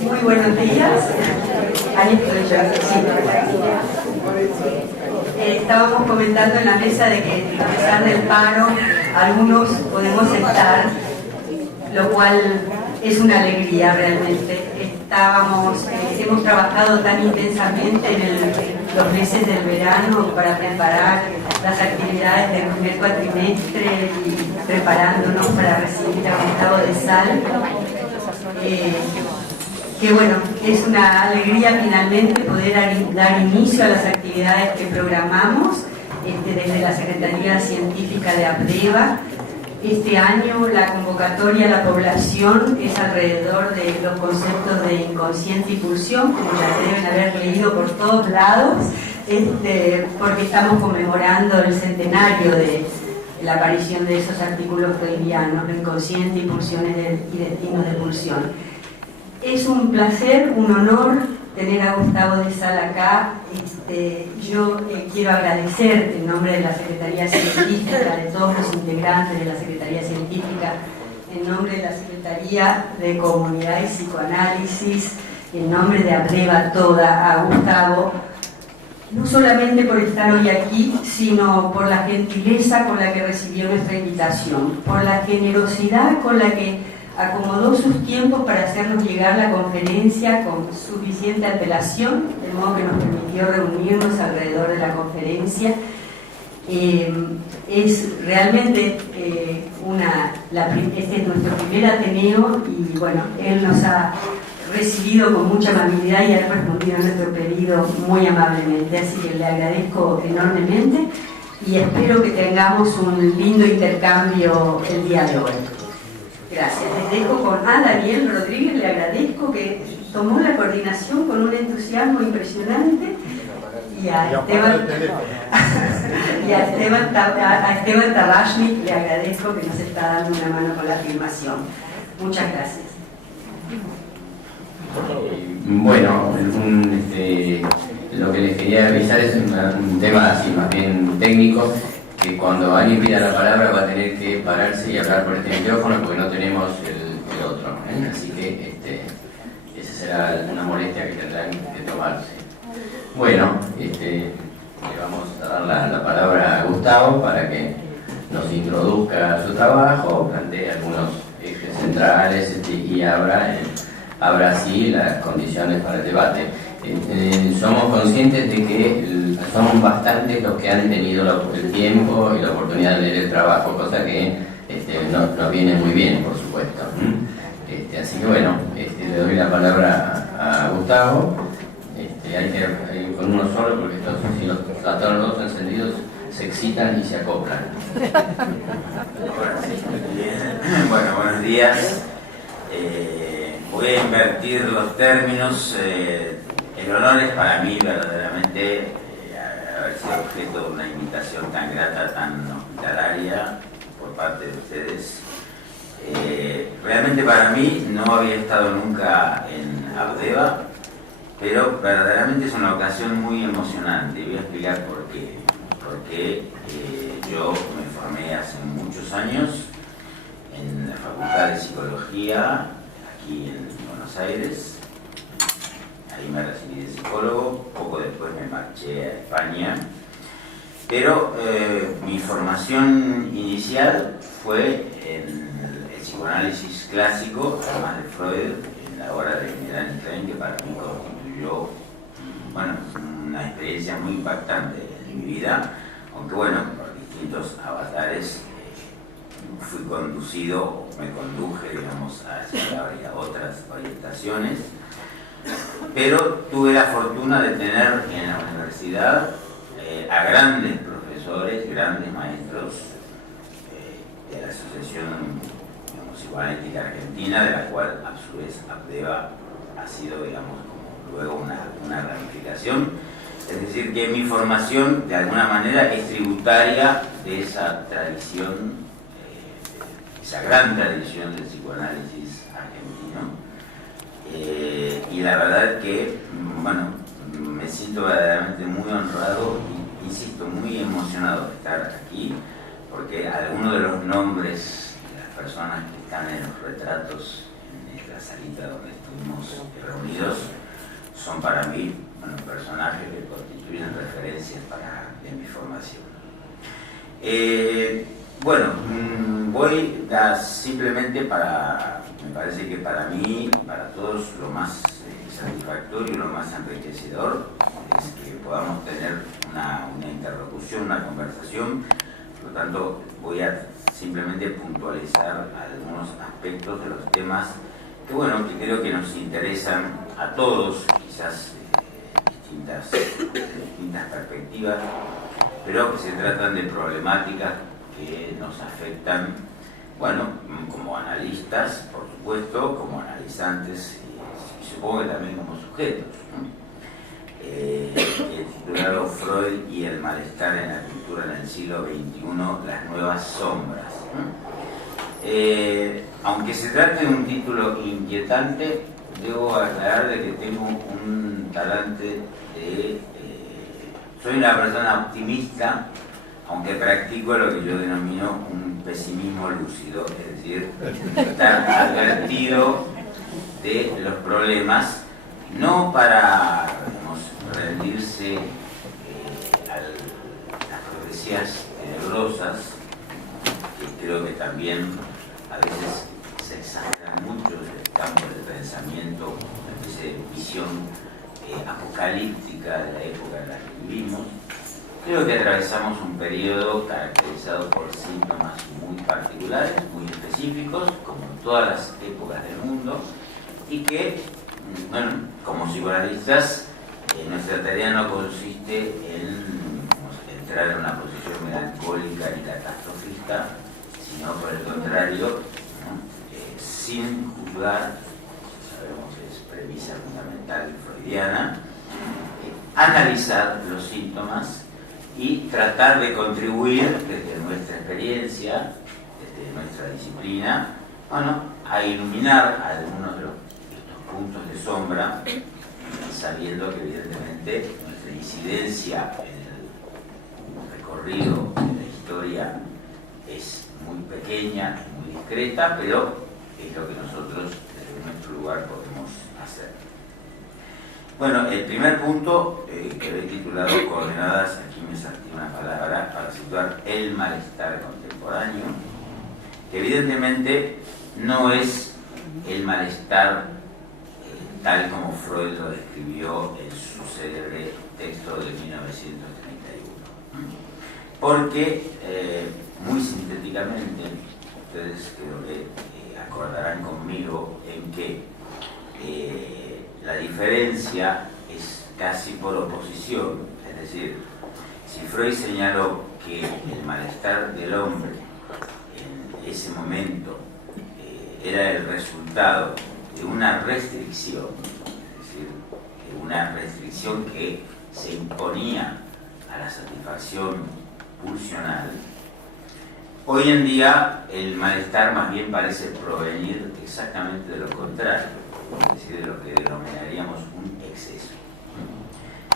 Muy buenos días. Ahí estoy yo. Sí. Estábamos comentando en la mesa de que a pesar del paro, algunos podemos estar, lo cual es una alegría realmente. Hemos trabajado tan intensamente en los meses del verano para preparar las actividades del primer cuatrimestre y preparándonos para recibir a Gustavo de Sal. Que bueno, es una alegría finalmente poder dar inicio a las actividades que programamos desde la Secretaría Científica de APDEVA. Este año la convocatoria a la población es alrededor de los conceptos de inconsciente y pulsión, como ya deben haber leído por todos lados, porque estamos conmemorando el centenario de la aparición de esos artículos freudianos, lo inconsciente y pulsiones y destinos de pulsión. Es un placer, un honor tener a Gustavo de Sal acá. Yo quiero agradecer en nombre de la Secretaría Científica, de todos los integrantes de la Secretaría Científica, en nombre de la Secretaría de Comunidad y Psicoanálisis, en nombre de APDEVA toda, a Gustavo, no solamente por estar hoy aquí, sino por la gentileza con la que recibió nuestra invitación, por la generosidad con la que acomodó sus tiempos para hacernos llegar la conferencia con suficiente antelación, de modo que nos permitió reunirnos alrededor de la conferencia. Es realmente este es nuestro primer Ateneo y bueno, él nos ha recibido con mucha amabilidad y ha respondido a nuestro pedido muy amablemente, así que le agradezco enormemente y espero que tengamos un lindo intercambio el día de hoy. Gracias. Les dejo con Daniel Rodríguez, le agradezco que tomó la coordinación con un entusiasmo impresionante y a Esteban Tabashnik le agradezco que nos está dando una mano con la filmación. Muchas gracias. Bueno, lo que les quería avisar es un tema así más bien técnico, que cuando alguien pida la palabra va a tener que pararse y hablar por este micrófono porque no tenemos el otro, ¿eh? Así que esa será una molestia que tendrán que tomarse. Bueno, le vamos a dar la palabra a Gustavo para que nos introduzca su trabajo, plantee algunos ejes centrales y abra así las condiciones para el debate. Somos conscientes de que son bastantes los que han tenido el tiempo y la oportunidad de leer el trabajo, cosa que nos viene muy bien, por supuesto. Así que bueno, le doy la palabra a Gustavo. Hay que ir con uno solo porque si los dos encendidos se excitan y se acoplan. Bueno, buenos días. Voy a invertir los términos. El honor es para mí verdaderamente haber sido objeto de una invitación tan grata, tan hospitalaria por parte de ustedes. Realmente para mí no había estado nunca en APDEVA, pero verdaderamente es una ocasión muy emocionante. Voy a explicar por qué. Porque yo me formé hace muchos años en la Facultad de Psicología aquí en Buenos Aires. Ahí me recibí de psicólogo, poco después me marché a España, pero mi formación inicial fue en el psicoanálisis clásico, además de Freud, en la obra de Melanie Klein, que para mí constituyó una experiencia muy impactante en mi vida, aunque bueno, por distintos avatares fui conducido, me conduje, digamos, hacia otras orientaciones. Pero tuve la fortuna de tener en la universidad a grandes profesores, grandes maestros de la Asociación Psicoanalítica Argentina, de la cual a su vez APDEVA ha sido, digamos, como luego una ramificación. Es decir, que mi formación de alguna manera es tributaria de esa tradición, esa gran tradición del psicoanálisis argentino. Y la verdad que, me siento verdaderamente muy honrado y, insisto, muy emocionado de estar aquí, porque algunos de los nombres de las personas que están en los retratos en esta la salita donde estuvimos reunidos, son para mí personajes que constituyen referencias en mi formación. Voy simplemente me parece que para mí, para todos, lo más satisfactorio, lo más enriquecedor es que podamos tener una interlocución, una conversación. Por lo tanto, voy a simplemente puntualizar algunos aspectos de los temas que creo que nos interesan a todos, quizás distintas perspectivas, pero que se tratan de problemáticas que nos afectan, como analistas, por supuesto, como analizantes y supongo que también como sujetos, ¿no? El titulado Freud y el malestar en la cultura en el siglo XXI, las nuevas sombras. Aunque se trate de un título inquietante, debo aclarar de que tengo un talante de... soy una persona optimista, aunque practico lo que yo denomino un pesimismo lúcido, es decir, estar advertido de los problemas, no para rendirse a las profecías tenebrosas, que creo que también a veces se exageran mucho en el campo del pensamiento, una especie de visión apocalíptica de la época en la que vivimos. Creo que atravesamos un periodo caracterizado por síntomas muy particulares, muy específicos, como en todas las épocas del mundo, y que, como psicoanalistas, nuestra tarea no consiste en entrar en una posición melancólica ni catastrofista, sino por el contrario, sin juzgar, sabemos que es premisa fundamental freudiana, analizar los síntomas y tratar de contribuir desde nuestra experiencia, desde nuestra disciplina, a iluminar algunos de estos puntos de sombra, sabiendo que evidentemente nuestra incidencia en el recorrido de la historia es muy pequeña, muy discreta, pero es lo que nosotros desde nuestro lugar podemos hacer. El primer punto que he titulado Coordenadas, aquí me salté una palabra para situar el malestar contemporáneo, que evidentemente no es el malestar tal como Freud lo describió en su célebre texto de 1931. Porque, muy sintéticamente, ustedes creo que acordarán conmigo en que la diferencia es casi por oposición, es decir, si Freud señaló que el malestar del hombre en ese momento era el resultado de una restricción, es decir, de una restricción que se imponía a la satisfacción pulsional, hoy en día el malestar más bien parece provenir exactamente de lo contrario, es decir, de lo que denominaríamos un exceso.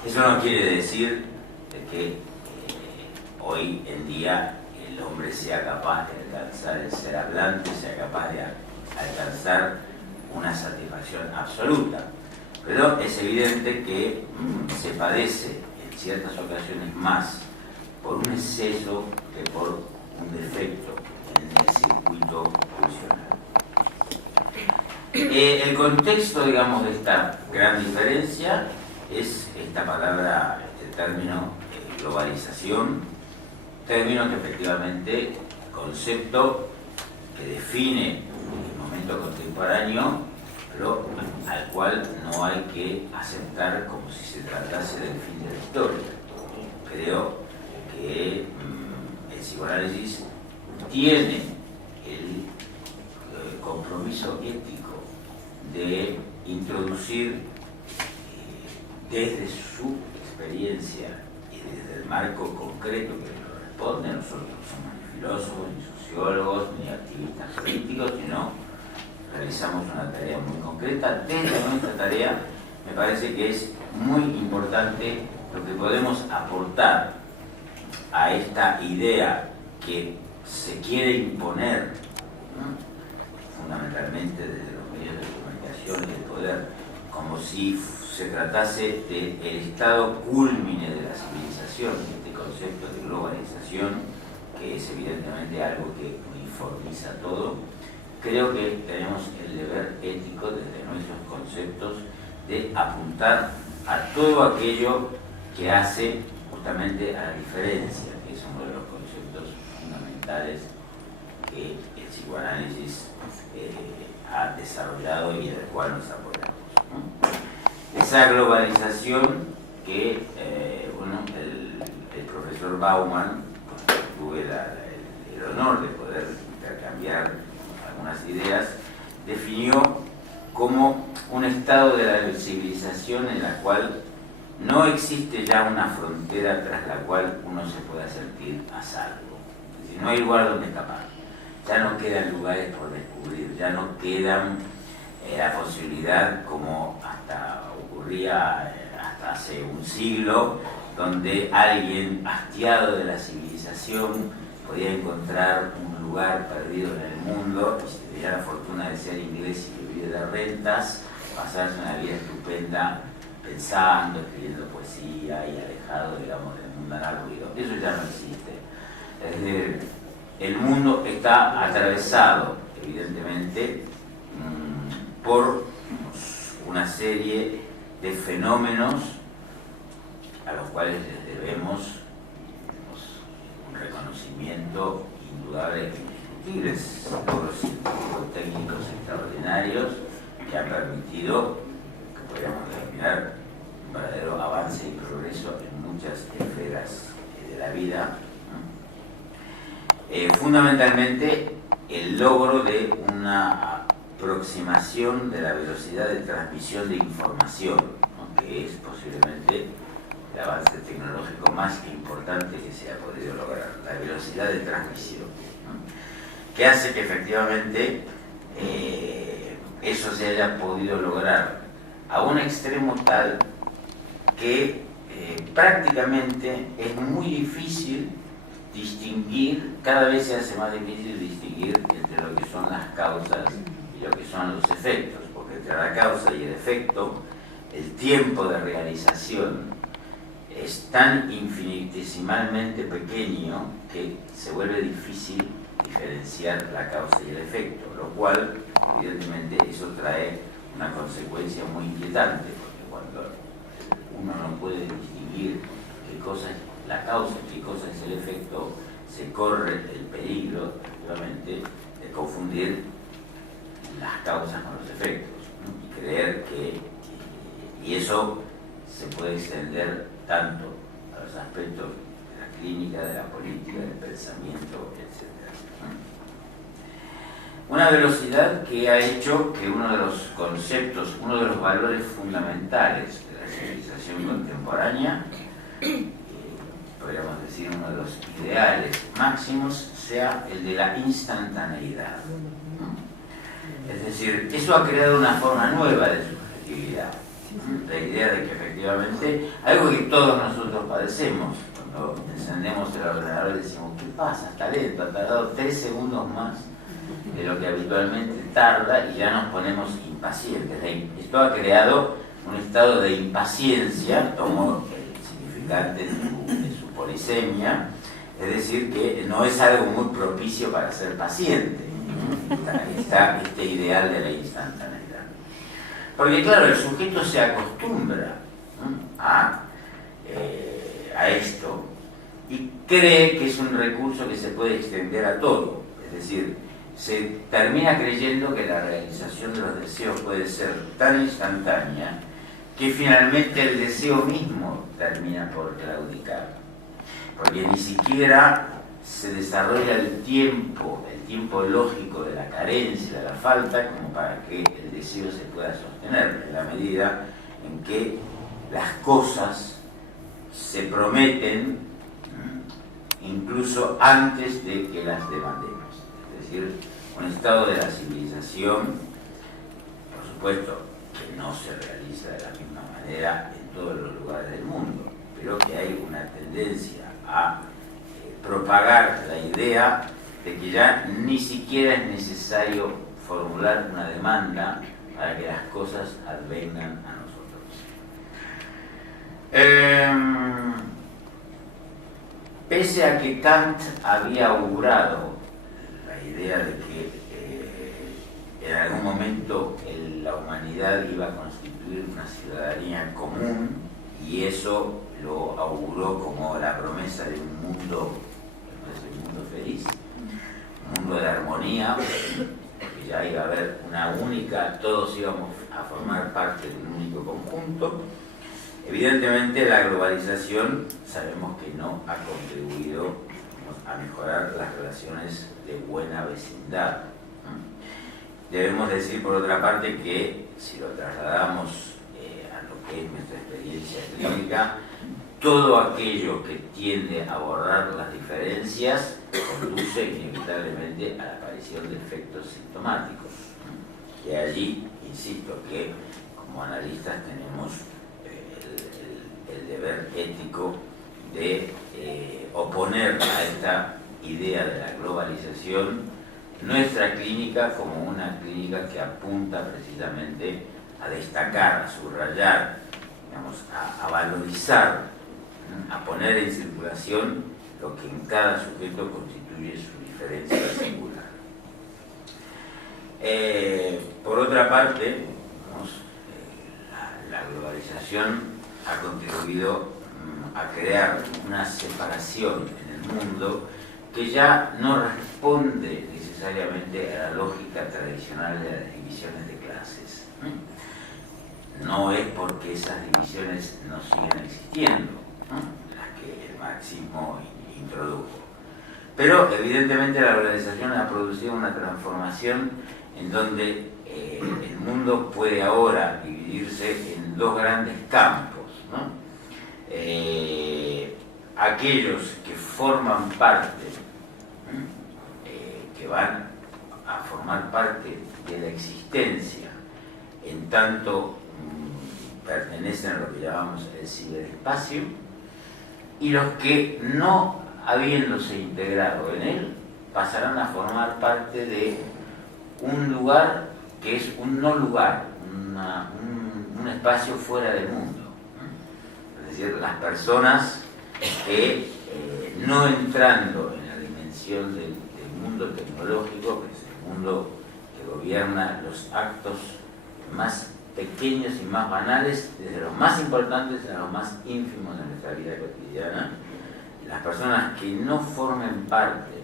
Eso no quiere decir de que hoy en día el hombre sea capaz de alcanzar el ser hablante, sea capaz de alcanzar una satisfacción absoluta, pero es evidente que se padece en ciertas ocasiones más por un exceso que por un defecto en el circuito pulsional. El contexto, digamos, de esta gran diferencia es esta palabra, este término globalización, término que efectivamente, concepto que define el momento contemporáneo, pero al cual no hay que aceptar como si se tratase del fin de la historia. Creo que el psicoanálisis tiene el compromiso ético de introducir desde su experiencia y desde el marco concreto que le corresponde. Nosotros no somos ni filósofos, ni sociólogos, ni activistas políticos, sino realizamos una tarea muy concreta. Desde nuestra tarea me parece que es muy importante lo que podemos aportar a esta idea que se quiere imponer, ¿no?, fundamentalmente desde los medios de comunicación civilización y del poder, como si se tratase del estado cúlmine de la civilización, este concepto de globalización, que es evidentemente algo que uniformiza todo. Creo que tenemos el deber ético desde nuestros conceptos de apuntar a todo aquello que hace justamente a la diferencia, que es uno de los conceptos fundamentales que el psicoanálisis ha desarrollado y del cual nos apoyamos, ¿no? Esa globalización que bueno, el profesor Bauman, pues, tuve el honor de poder intercambiar algunas ideas, definió como un estado de la civilización en la cual no existe ya una frontera tras la cual uno se pueda sentir a salvo. Es decir, no hay lugar donde escapar. Ya no quedan lugares por descubrir, ya no quedan la posibilidad, como hasta ocurría hasta hace un siglo, donde alguien hastiado de la civilización podía encontrar un lugar perdido en el mundo y si tenía la fortuna de ser inglés y vivir de rentas, pasarse una vida estupenda pensando, escribiendo poesía y alejado, digamos, del mundanal ruido. Eso ya no existe. Es decir, el mundo está atravesado, evidentemente, por una serie de fenómenos a los cuales les debemos un reconocimiento indudable e indiscutible, logros científicos técnicos extraordinarios que han permitido que podamos denominar un verdadero avance y progreso en muchas esferas de la vida. Fundamentalmente el logro de una aproximación de la velocidad de transmisión de información, ¿no? Que es posiblemente el avance tecnológico más importante que se ha podido lograr, la velocidad de transmisión, ¿no? Que hace que efectivamente eso se haya podido lograr a un extremo tal que prácticamente es muy difícil distinguir, cada vez se hace más difícil distinguir entre lo que son las causas y lo que son los efectos, porque entre la causa y el efecto, el tiempo de realización es tan infinitesimalmente pequeño que se vuelve difícil diferenciar la causa y el efecto, lo cual, evidentemente, eso trae una consecuencia muy inquietante, porque cuando uno no puede distinguir qué cosa es la causa y qué cosa es el efecto, se corre el peligro, efectivamente, de confundir las causas con los efectos, ¿no? Y creer que, y eso se puede extender tanto a los aspectos de la clínica, de la política, del pensamiento, etc. Una velocidad que ha hecho que uno de los conceptos, uno de los valores fundamentales de la civilización contemporánea, podríamos decir uno de los ideales máximos, sea el de la instantaneidad. Es decir, eso ha creado una forma nueva de subjetividad. La idea de que efectivamente, algo que todos nosotros padecemos, cuando encendemos el ordenador y decimos, ¿qué pasa? Está lento, ha tardado 3 segundos más de lo que habitualmente tarda y ya nos ponemos impacientes. Esto ha creado un estado de impaciencia, tomo el significante de su polisemia, es decir, que no es algo muy propicio para ser paciente. Está este ideal de la instantaneidad. Porque claro, el sujeto se acostumbra a esto y cree que es un recurso que se puede extender a todo. Es decir, se termina creyendo que la realización de los deseos puede ser tan instantánea que finalmente el deseo mismo termina por claudicar. Porque ni siquiera se desarrolla el tiempo lógico de la carencia, de la falta, como para que el deseo se pueda sostener, en la medida en que las cosas se prometen incluso antes de que las demandemos. Es decir, un estado de la civilización, por supuesto, que no se realiza de la misma manera en todos los lugares del mundo, pero que hay una tendencia a propagar la idea de que ya ni siquiera es necesario formular una demanda para que las cosas advengan a nosotros. Pese a que Kant había augurado la idea de que en algún momento la humanidad iba a constituir una ciudadanía común, y eso lo auguró como la promesa de un mundo feliz, un mundo de armonía, que ya iba a haber una única, todos íbamos a formar parte de un único conjunto. Evidentemente la globalización sabemos que no ha contribuido a mejorar las relaciones de buena vecindad. Debemos decir, por otra parte, que si lo trasladamos a lo que es nuestra experiencia clínica, todo aquello que tiende a borrar las diferencias conduce inevitablemente a la aparición de efectos sintomáticos. Y allí, insisto, que como analistas tenemos el deber ético de oponer a esta idea de la globalización nuestra clínica como una clínica que apunta precisamente a destacar, a subrayar, digamos, a valorizar, a poner en circulación lo que en cada sujeto constituye su diferencia singular. Por otra parte, digamos, la globalización ha contribuido a crear una separación en el mundo que ya no responde necesariamente a la lógica tradicional de las divisiones de clases. No es porque esas divisiones no siguen existiendo, las que el marxismo introdujo. Pero evidentemente la globalización ha producido una transformación en donde el mundo puede ahora dividirse en dos grandes campos, ¿no? Aquellos que forman parte, que van a formar parte de la existencia en tanto pertenecen a lo que llamamos el ciberespacio, y los que no habiéndose integrado en él pasarán a formar parte de un lugar que es un no lugar, un espacio fuera del mundo. Es decir, las personas que no entrando en la dimensión del mundo tecnológico, que es el mundo que gobierna los actos más pequeños y más banales, desde los más importantes a los más ínfimos de nuestra vida cotidiana, las personas que no formen parte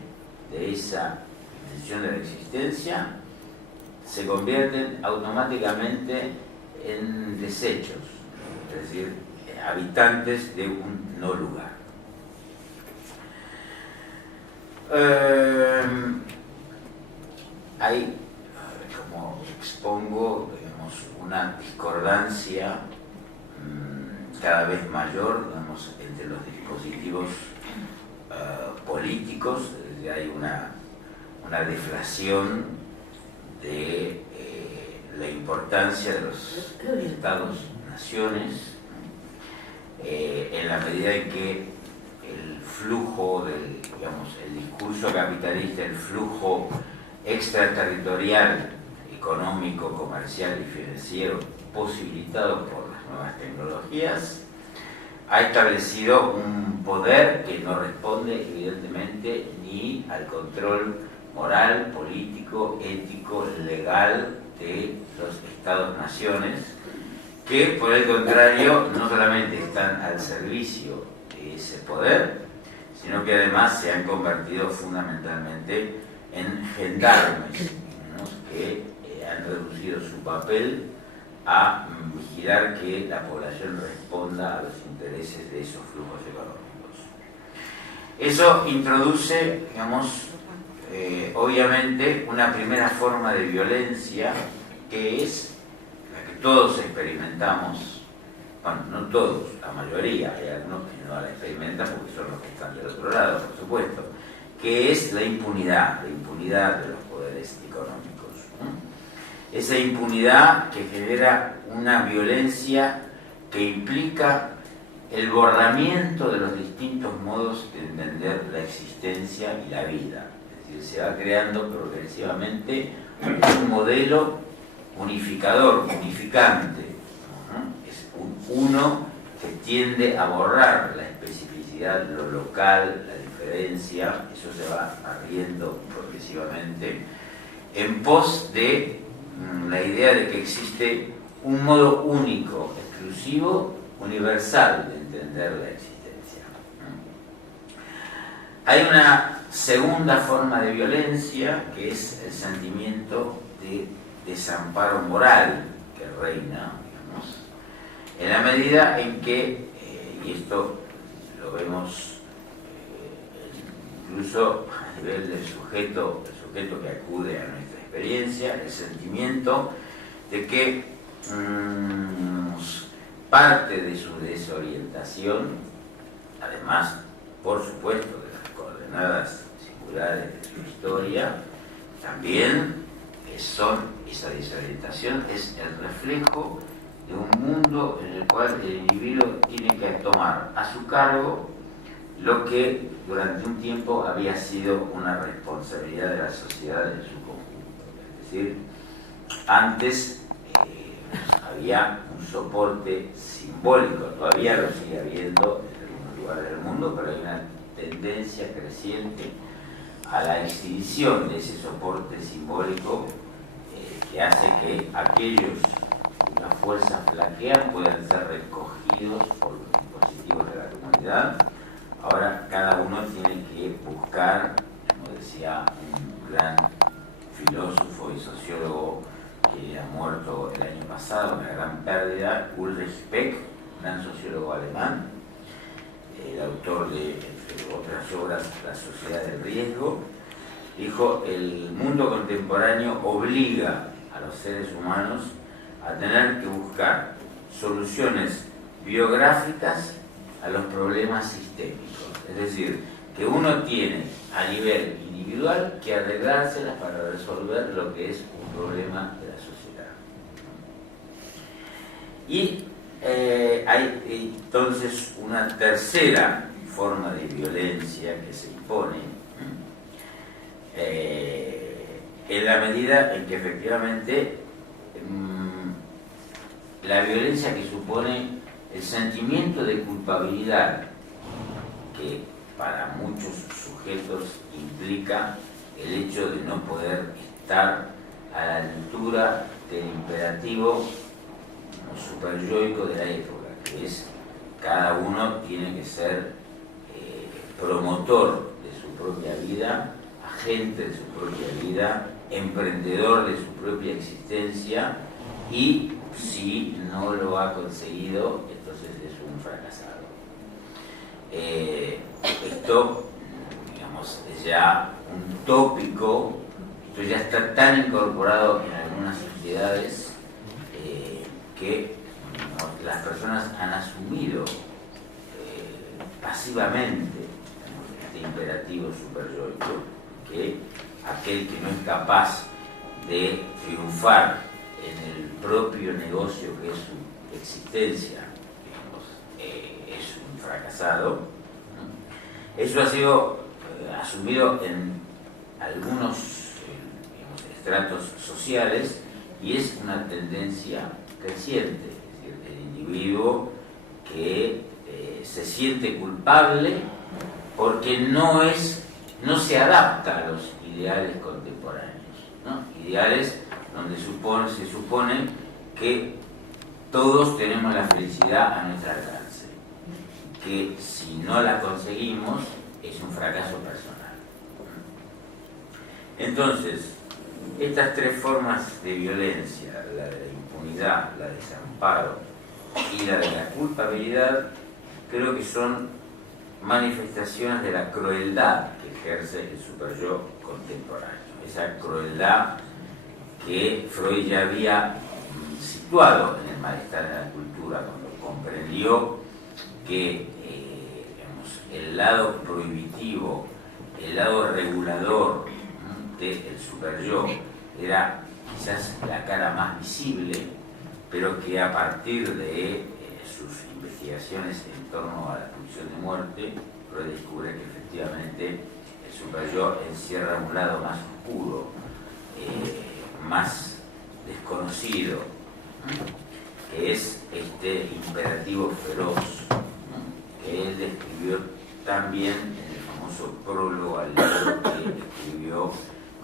de esa dimensión de la existencia se convierten automáticamente en desechos, es decir, habitantes de un no lugar. Hay, como expongo, digamos, una discordancia cada vez mayor, digamos, entre los dispositivos políticos. Hay una deflación de la importancia de los estados-naciones en la medida en que el flujo el discurso capitalista, el flujo extraterritorial, económico, comercial y financiero posibilitado por las nuevas tecnologías, ha establecido un poder que no responde evidentemente ni al control moral, político, ético, legal de los estados-naciones, que por el contrario no solamente están al servicio de ese poder, sino que además se han convertido fundamentalmente en gendarmes, ¿no?, que han reducido su papel a vigilar que la población responda a los intereses de esos flujos económicos. Eso introduce, digamos, obviamente una primera forma de violencia que es la que todos experimentamos, bueno, no todos, la mayoría, hay algunos que no la experimentan porque son los que están del otro lado, por supuesto, que es la impunidad de los poderes económicos, ¿no? Esa impunidad que genera una violencia que implica el borramiento de los distintos modos de entender la existencia y la vida. Es decir, se va creando progresivamente un modelo unificador, unificante, ¿no? Es un uno que tiende a borrar la especificidad, lo local, la diferencia, eso se va barriendo progresivamente, en pos de la idea de que existe un modo único, exclusivo, universal de entender la existencia. Hay una segunda forma de violencia, que es el sentimiento de desamparo moral que reina, digamos, en la medida en que, y esto lo vemos incluso a nivel del sujeto, el sujeto que acude a nuestra experiencia, el sentimiento de que parte de su desorientación, además, por supuesto, de las coordenadas singulares de su historia, también esa desorientación es el reflejo de un mundo en el cual el individuo tiene que tomar a su cargo lo que durante un tiempo había sido una responsabilidad de la sociedad en su conjunto. Es decir, antes había un soporte simbólico, todavía lo sigue habiendo en algunos lugares del mundo, pero hay una tendencia creciente a la extinción de ese soporte simbólico que hace que aquellos cuyas fuerzas flaquean puedan ser recogidos por los dispositivos de la comunidad. Ahora cada uno tiene que buscar, como decía un gran filósofo y sociólogo que ha muerto el año pasado, una gran pérdida, Ulrich Beck, gran sociólogo alemán, el autor de, entre otras obras, La sociedad del riesgo, dijo: el mundo contemporáneo obliga a los seres humanos a tener que buscar soluciones biográficas a los problemas sistémicos. Es decir, que uno tiene a nivel individual que arreglárselas para resolver lo que es un problema de la sociedad. Y hay entonces una tercera forma de violencia que se impone en la medida en que efectivamente la violencia que supone el sentimiento de culpabilidad que para muchos sujetos implica el hecho de no poder estar a la altura del imperativo superyoico de la época, que es cada uno tiene que ser promotor de su propia vida, agente de su propia vida, emprendedor de su propia existencia, y si no lo ha conseguido, entonces es un fracasado. Esto, digamos, es ya un tópico, esto ya está tan incorporado en algunas sociedades que las personas han asumido pasivamente este imperativo superyoico, que aquel que no es capaz de triunfar en el propio negocio que es su existencia, digamos, es un fracasado. Eso ha sido asumido en algunos estratos sociales y es una tendencia creciente. Es decir, el individuo que se siente culpable porque no se adapta a los ideales contemporáneos, ¿no? Ideales donde se supone que todos tenemos la felicidad a nuestro alcance, que si no la conseguimos es un fracaso personal. Entonces, estas tres formas de violencia, la de la impunidad, la de desamparo y la de la culpabilidad, creo que son manifestaciones de la crueldad que ejerce el superyo contemporáneo. Esa crueldad que Freud ya había situado en el malestar de la cultura cuando comprendió que el lado prohibitivo, el lado regulador del superyo era quizás la cara más visible, pero que a partir de sus investigaciones en torno a la pulsión de muerte, Freud descubre que efectivamente el superyo encierra un lado más oscuro, más desconocido, que es este imperativo feroz, que él describió también en el famoso prólogo al libro que escribió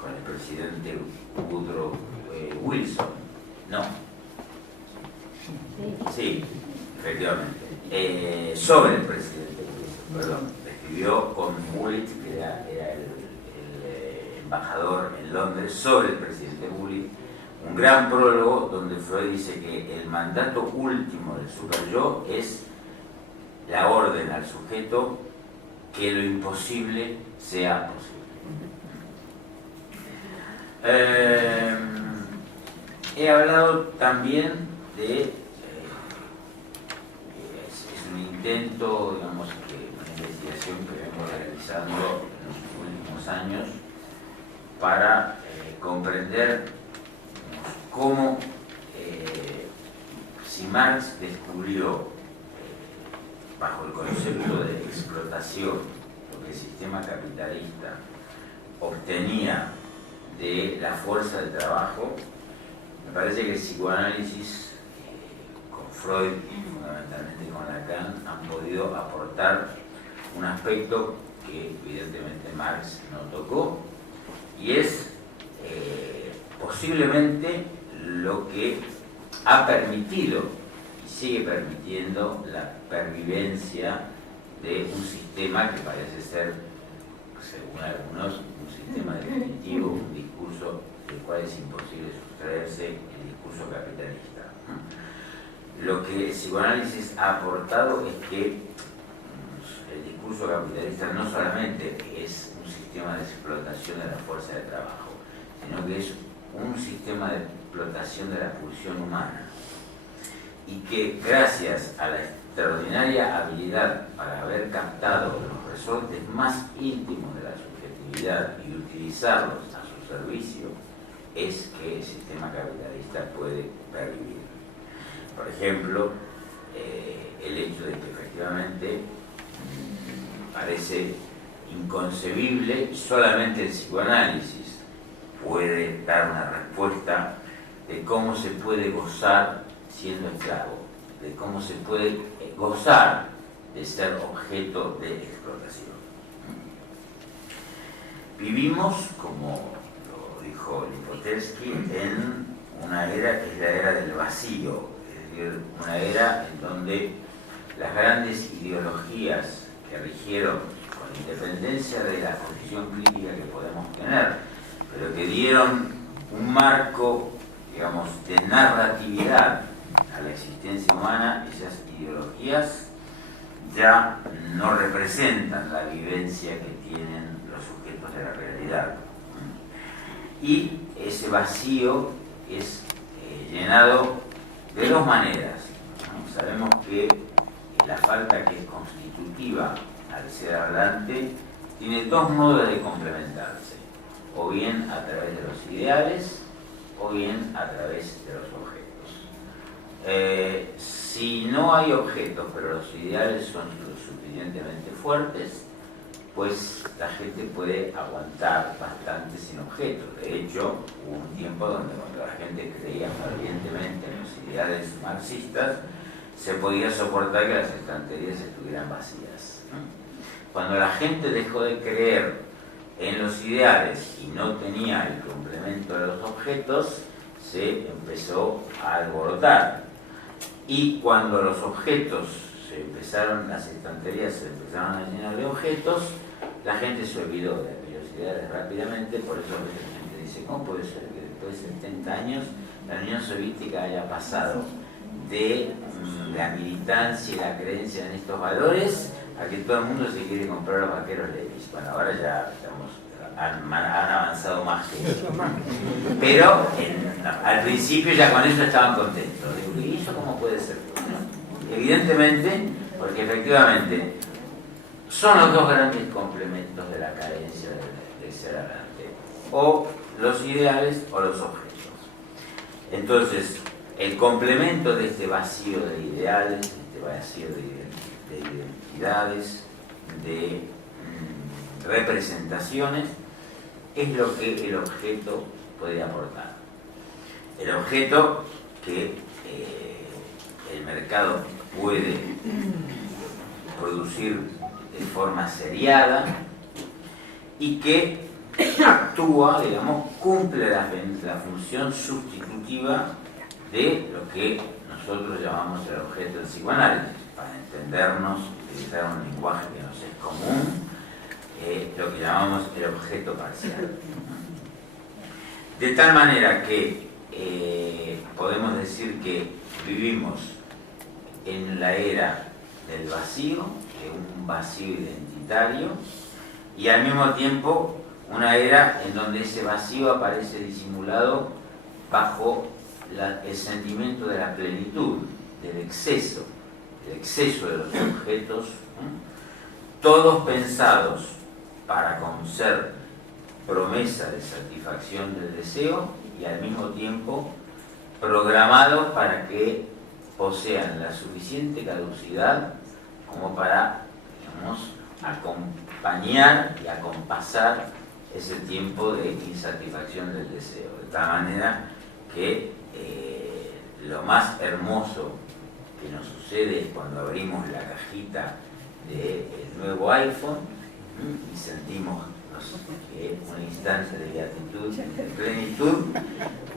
con el presidente Woodrow Wilson. No. Sí, efectivamente. Sobre el presidente Wilson, perdón. Escribió con Bullitt, que era el embajador en Londres, sobre el presidente Bullitt, un gran prólogo donde Freud dice que el mandato último del superyo es la orden al sujeto que lo imposible sea posible. He hablado también de, es un intento, digamos, una investigación que vengo realizando en los últimos años para comprender cómo, si Marx descubrió bajo el concepto de explotación lo que el sistema capitalista obtenía de la fuerza de trabajo, me parece que el psicoanálisis con Freud y fundamentalmente con Lacan han podido aportar un aspecto que evidentemente Marx no tocó, y es posiblemente lo que ha permitido y sigue permitiendo la pervivencia de un sistema que parece ser, según algunos, un sistema definitivo, un discurso del cual es imposible sustraerse, el discurso capitalista. Lo que el psicoanálisis ha aportado es que el discurso capitalista no solamente es un sistema de explotación de la fuerza de trabajo, sino que es un sistema de explotación de la pulsión humana, y que gracias a la extraordinaria habilidad para haber captado los resortes más íntimos de la subjetividad y utilizarlos a su servicio, es que el sistema capitalista puede pervivir. Por ejemplo, el hecho de que efectivamente parece inconcebible, solamente el psicoanálisis puede dar una respuesta de cómo se puede gozar siendo esclavo, de cómo se puede gozar de ser objeto de explotación. Vivimos, como lo dijo Lipovetsky, en una era que es la era del vacío, es decir, una era en donde las grandes ideologías que rigieron, con independencia de la posición crítica que podemos tener, pero que dieron un marco, digamos, de narratividad a la existencia humana, esas ideologías ya no representan la vivencia que tienen los sujetos de la realidad. Y ese vacío es llenado de dos maneras. Sabemos que la falta que es constitutiva al ser hablante tiene dos modos de complementarse, o bien a través de los ideales, o bien a través de los objetos. Si no hay objetos, pero los ideales son lo suficientemente fuertes, pues la gente puede aguantar bastante sin objetos. De hecho, hubo un tiempo donde cuando la gente creía fervientemente en los ideales marxistas, se podía soportar que las estanterías estuvieran vacías. Cuando la gente dejó de creer en los ideales y no tenía el complemento de los objetos, se empezó a alborotar. Y cuando los objetos las estanterías se empezaron a llenar de objetos, la gente se olvidó de aquellos ideales rápidamente. Por eso a veces la gente dice, ¿cómo puede ser que después de 70 años la Unión Soviética haya pasado de la militancia y la creencia en estos valores a que todo el mundo se quiere comprar los vaqueros Levis? Bueno, ahora ya han avanzado más que eso. Pero al principio ya con eso estaban contentos. ¿Y eso cómo puede ser? Evidentemente, porque efectivamente son los dos grandes complementos de la carencia del ser hablante, o los ideales o los objetos. Entonces, el complemento de este vacío de ideales, de este vacío de identidades, de representaciones, es lo que el objeto puede aportar. el objeto que el mercado puede producir de forma seriada y que actúa, digamos, cumple la función sustitutiva de lo que nosotros llamamos el objeto del psicoanálisis. Para entendernos, utilizar un lenguaje que nos es común, lo que llamamos el objeto parcial. De tal manera que podemos decir que vivimos en la era del vacío, de un vacío identitario, y al mismo tiempo una era en donde ese vacío aparece disimulado bajo el sentimiento de la plenitud, del exceso de los objetos, todos pensados para ser promesa de satisfacción del deseo y al mismo tiempo programados para que posean la suficiente caducidad como para, digamos, acompañar y acompasar ese tiempo de insatisfacción del deseo. De tal manera que lo más hermoso que nos sucede es cuando abrimos la cajita del nuevo iPhone y sentimos un instante de beatitud, de plenitud,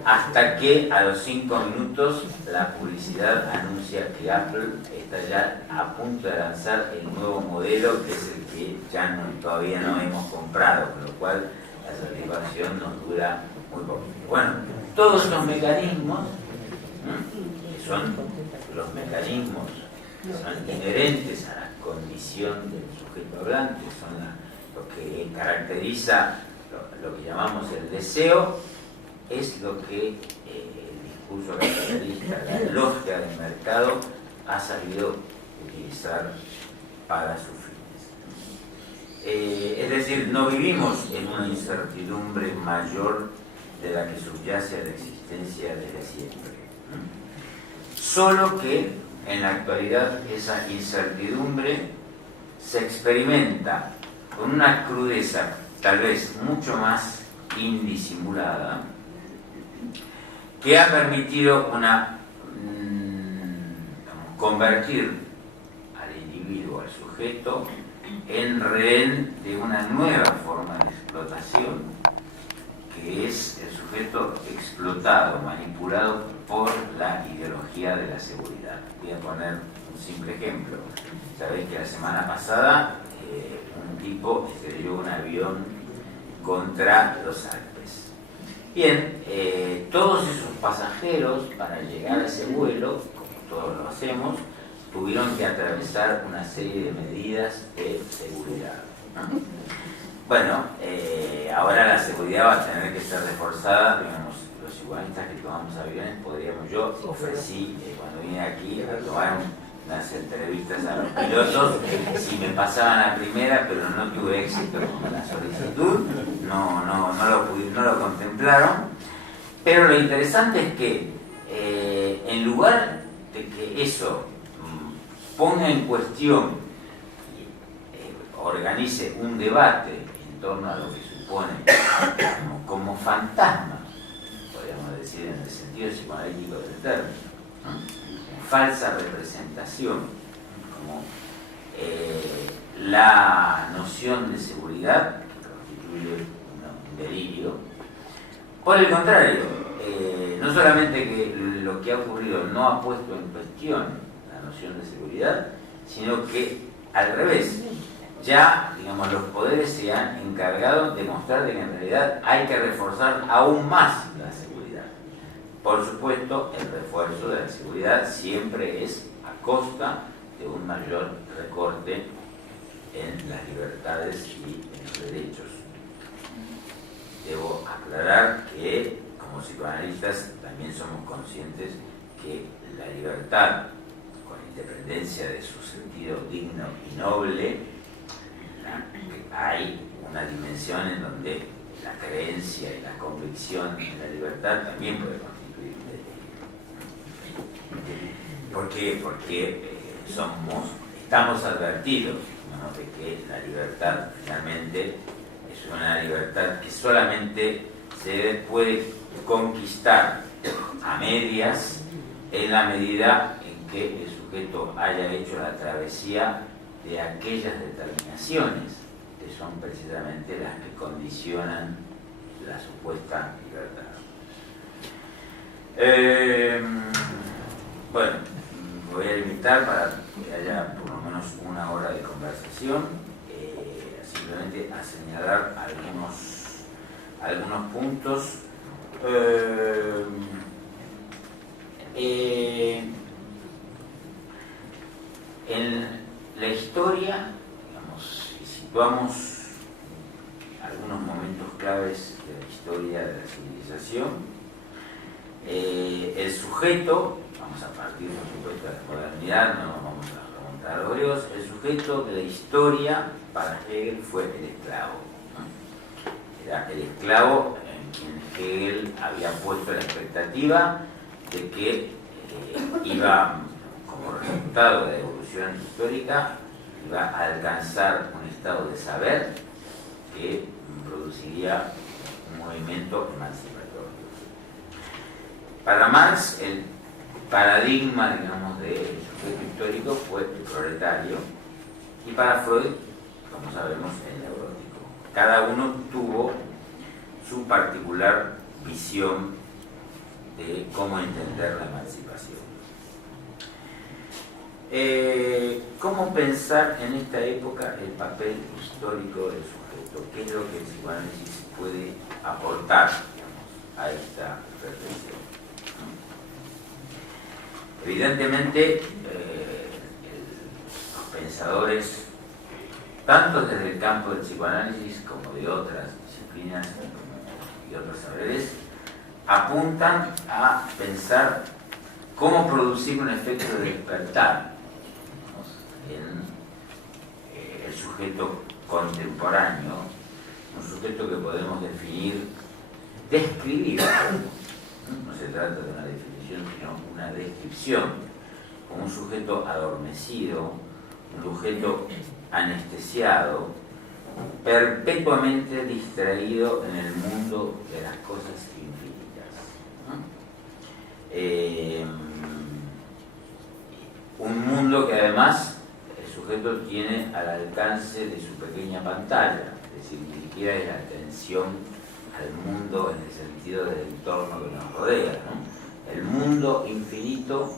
hasta que a los 5 minutos la publicidad anuncia que Apple está ya a punto de lanzar el nuevo modelo, que es el que todavía no hemos comprado, con lo cual la satisfacción nos dura muy poco. Bueno, todos esos mecanismos, que son los mecanismos que son inherentes a la condición del sujeto hablante, son lo que caracteriza lo que llamamos el deseo, es lo que el discurso capitalista, la lógica del mercado, ha sabido utilizar para sus fines. Es decir, no vivimos en una incertidumbre mayor de la que subyace a la existencia desde siempre. Solo que en la actualidad esa incertidumbre se experimenta con una crudeza tal vez mucho más indisimulada, que ha permitido convertir al individuo, al sujeto, en rehén de una nueva forma de explotación, que es el sujeto explotado, manipulado por la ideología de la seguridad. Voy a poner un simple ejemplo. Sabéis que la semana pasada un tipo estrelló un avión contra los Alpes. Bien, todos esos pasajeros, para llegar a ese vuelo, como todos lo hacemos, tuvieron que atravesar una serie de medidas de seguridad, ¿no? Bueno, ahora la seguridad va a tener que ser reforzada. Digamos, los igualistas que tomamos aviones, yo ofrecí cuando vine aquí a tomar unas entrevistas a los pilotos, si me pasaban a primera, pero no tuve éxito con la solicitud, no lo contemplaron. Pero lo interesante es que en lugar de que eso ponga en cuestión y organice un debate en torno a lo que supone como fantasma, podríamos decir en el sentido psicoanalítico del término, ¿no? Falsa representación, como la noción de seguridad, que constituye un delirio. Por el contrario, no solamente que lo que ha ocurrido no ha puesto en cuestión la noción de seguridad, sino que al revés, ya, digamos, los poderes se han encargado de mostrar que en realidad hay que reforzar aún más la seguridad. Por supuesto, el refuerzo de la seguridad siempre es a costa de un mayor recorte en las libertades y en los derechos. Debo aclarar que, como psicoanalistas, también somos conscientes que la libertad, con independencia de su sentido digno y noble, hay una dimensión en donde la creencia y la convicción en la libertad también puede constituir un delito. ¿Por qué? Porque estamos advertidos, ¿no?, de que la libertad finalmente es una libertad que solamente se puede conquistar a medias en la medida en que el sujeto haya hecho la travesía de aquellas determinaciones que son precisamente las que condicionan la supuesta libertad. Bueno, voy a limitar para que haya por lo menos una hora de conversación, simplemente a señalar algunos puntos. En la historia, digamos, si situamos algunos momentos claves de la historia de la civilización, el sujeto, vamos a partir por supuesto de la modernidad, no nos vamos a remontar a los griegos, el sujeto de la historia para Hegel fue el esclavo, ¿no? Era el esclavo en quien Hegel había puesto la expectativa de que iba, como resultado de la evolución histórica, iba a alcanzar un estado de saber que produciría un movimiento emancipatorio. Para Marx, el paradigma, digamos, del sujeto histórico fue el proletario, y para Freud, como sabemos, el neurótico. Cada uno tuvo su particular visión de cómo entender la emancipación. ¿Cómo pensar en esta época el papel histórico del sujeto? ¿Qué es lo que el psicoanálisis puede aportar, digamos, a esta reflexión? Evidentemente, los pensadores, tanto desde el campo del psicoanálisis como de otras disciplinas y otros saberes, apuntan a pensar cómo producir un efecto de despertar en el sujeto contemporáneo, un sujeto que podemos definir, describir, no se trata de una definición, sino una descripción, como un sujeto adormecido, un sujeto anestesiado, perpetuamente distraído en el mundo de las cosas infinitas, ¿no? Un mundo que además el sujeto tiene al alcance de su pequeña pantalla, es decir, ni siquiera es la atención al mundo en el sentido del entorno que nos rodea, ¿no? El mundo infinito,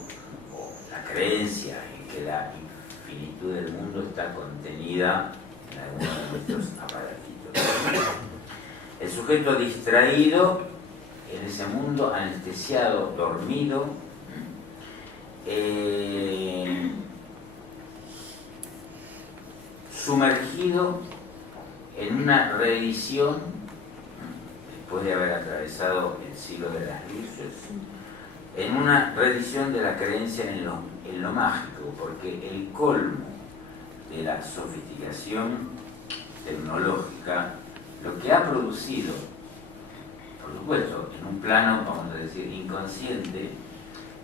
o la creencia en que la infinitud del mundo está contenida en algunos de nuestros aparatitos. El sujeto distraído en ese mundo, anestesiado, dormido, sumergido en una reedición, después de haber atravesado el siglo de las luces, en una reedición de la creencia en lo mágico, porque el colmo de la sofisticación tecnológica, lo que ha producido, por supuesto, en un plano, vamos a decir, inconsciente,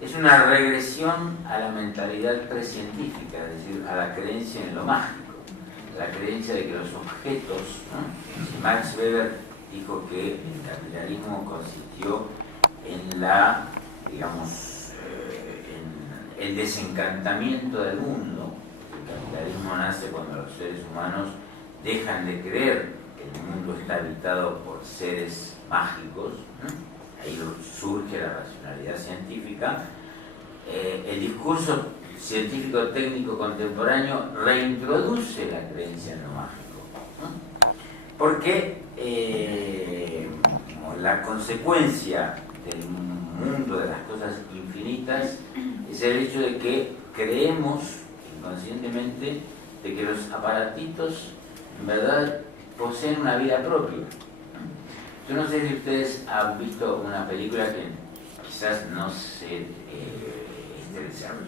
es una regresión a la mentalidad precientífica, es decir, a la creencia en lo mágico, la creencia de que los objetos, ¿no? Max Weber dijo que el capitalismo consistió en la, digamos, en el desencantamiento del mundo. El capitalismo nace cuando los seres humanos dejan de creer que el mundo está habitado por seres mágicos, ¿no? Ahí surge la racionalidad científica. El discurso científico técnico contemporáneo reintroduce la creencia en lo mágico, ¿no? Porque la consecuencia del mundo de las cosas infinitas es el hecho de que creemos inconscientemente de que los aparatitos en verdad poseen una vida propia. Yo no sé si ustedes han visto una película que quizás no se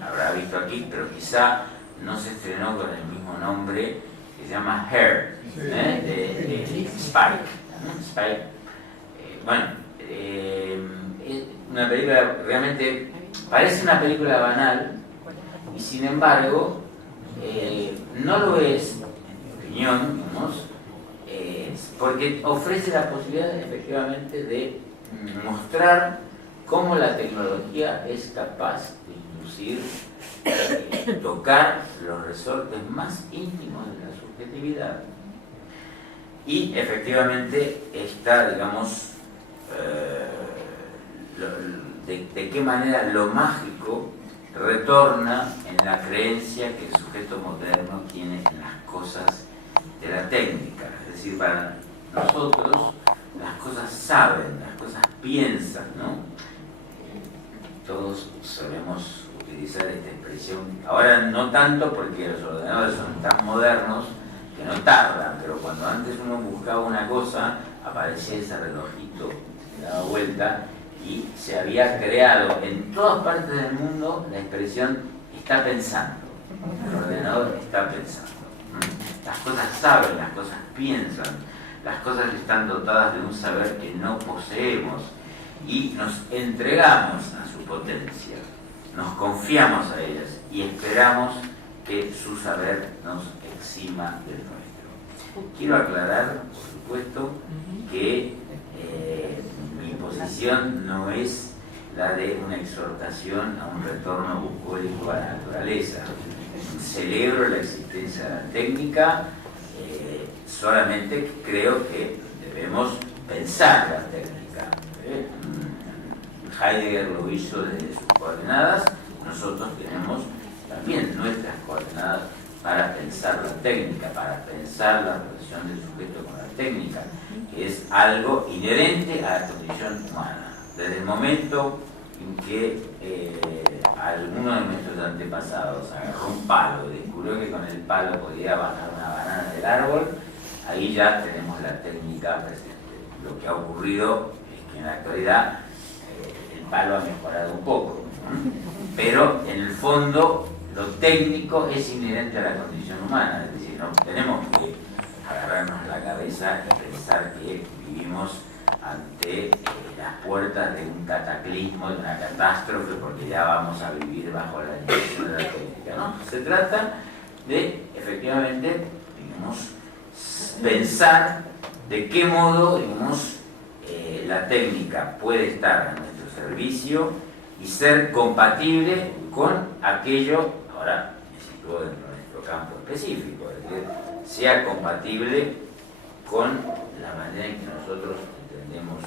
habrá visto aquí, pero quizá no se estrenó con el mismo nombre, que se llama Hair, de Spike. Spike. Bueno, es una película realmente, parece una película banal, y sin embargo, no lo es, en mi opinión, digamos, porque ofrece la posibilidad efectivamente de mostrar cómo la tecnología es capaz de inducir, tocar los resortes más íntimos de la subjetividad. Y efectivamente está, digamos, de qué manera lo mágico retorna en la creencia que el sujeto moderno tiene en las cosas de la técnica. Es decir, para nosotros las cosas saben, las cosas piensan, ¿no? Todos solemos utilizar esta expresión, ahora no tanto porque los ordenadores son tan modernos que no tardan, pero cuando antes uno buscaba una cosa, aparecía ese relojito que daba vuelta y se había creado en todas partes del mundo la expresión está pensando. El ordenador está pensando. Las cosas saben, las cosas piensan, las cosas están dotadas de un saber que no poseemos y nos entregamos a su potencia, nos confiamos a ellas y esperamos que su saber nos exima del nuestro. Quiero aclarar, por supuesto, que mi posición no es la de una exhortación a un retorno bucólico a la naturaleza. Celebro la existencia de la técnica, solamente creo que debemos pensar la técnica. Heidegger lo hizo desde sus coordenadas, nosotros tenemos también nuestras coordenadas para pensar la técnica, para pensar la relación del sujeto con la técnica, que es algo inherente a la condición humana. Desde el momento en que alguno de nuestros antepasados agarró un palo y descubrió que con el palo podía bajar una banana del árbol, ahí ya tenemos la técnica presente. Lo que ha ocurrido es que en la actualidad el palo ha mejorado un poco, pero en el fondo lo técnico es inherente a la condición humana, es decir, no tenemos que agarrarnos la cabeza y pensar que vivimos ante las puertas de un cataclismo, de una catástrofe, porque ya vamos a vivir bajo la dirección de la técnica, ¿no? Se trata de, efectivamente, digamos, pensar de qué modo, digamos, la técnica puede estar a nuestro servicio y ser compatible con aquello, ahora me sitúo dentro de nuestro campo específico, es decir, sea compatible con la manera en que nosotros entendemos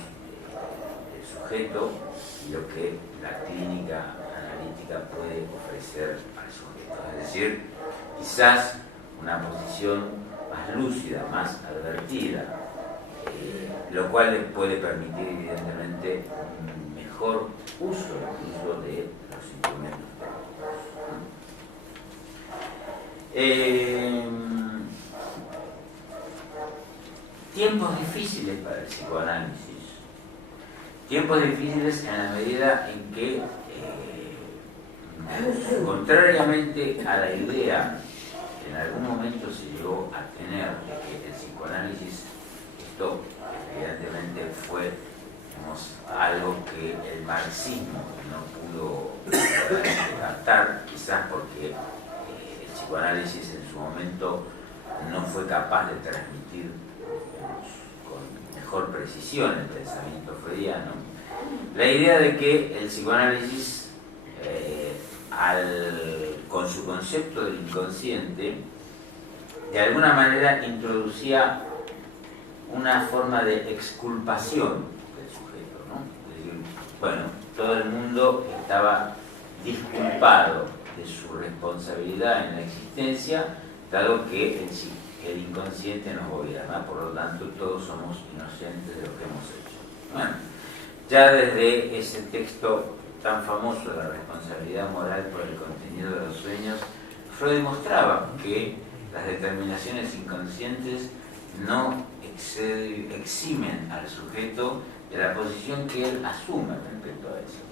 el sujeto y lo que la clínica analítica puede ofrecer al sujeto. Es decir, quizás una posición más lúcida, más advertida, lo cual le puede permitir evidentemente un mejor uso incluso de los instrumentos técnicos. Tiempos difíciles para el psicoanálisis. Tiempos difíciles en la medida en que, contrariamente a la idea que en algún momento se llegó a tener de que el psicoanálisis, esto evidentemente fue, digamos, algo que el marxismo no pudo captar, quizás porque el psicoanálisis en su momento no fue capaz de transmitir con mejor precisión el pensamiento freudiano. La idea de que el psicoanálisis, con su concepto del inconsciente, de alguna manera introducía una forma de exculpación del sujeto, ¿no? Es decir, bueno, todo el mundo estaba disculpado de su responsabilidad en la existencia, dado que el inconsciente nos gobierna, por lo tanto todos somos inocentes de lo que hemos hecho. Bueno, ya desde ese texto tan famoso de la responsabilidad moral por el contenido de los sueños, Freud demostraba que las determinaciones inconscientes no eximen al sujeto de la posición que él asume respecto a eso,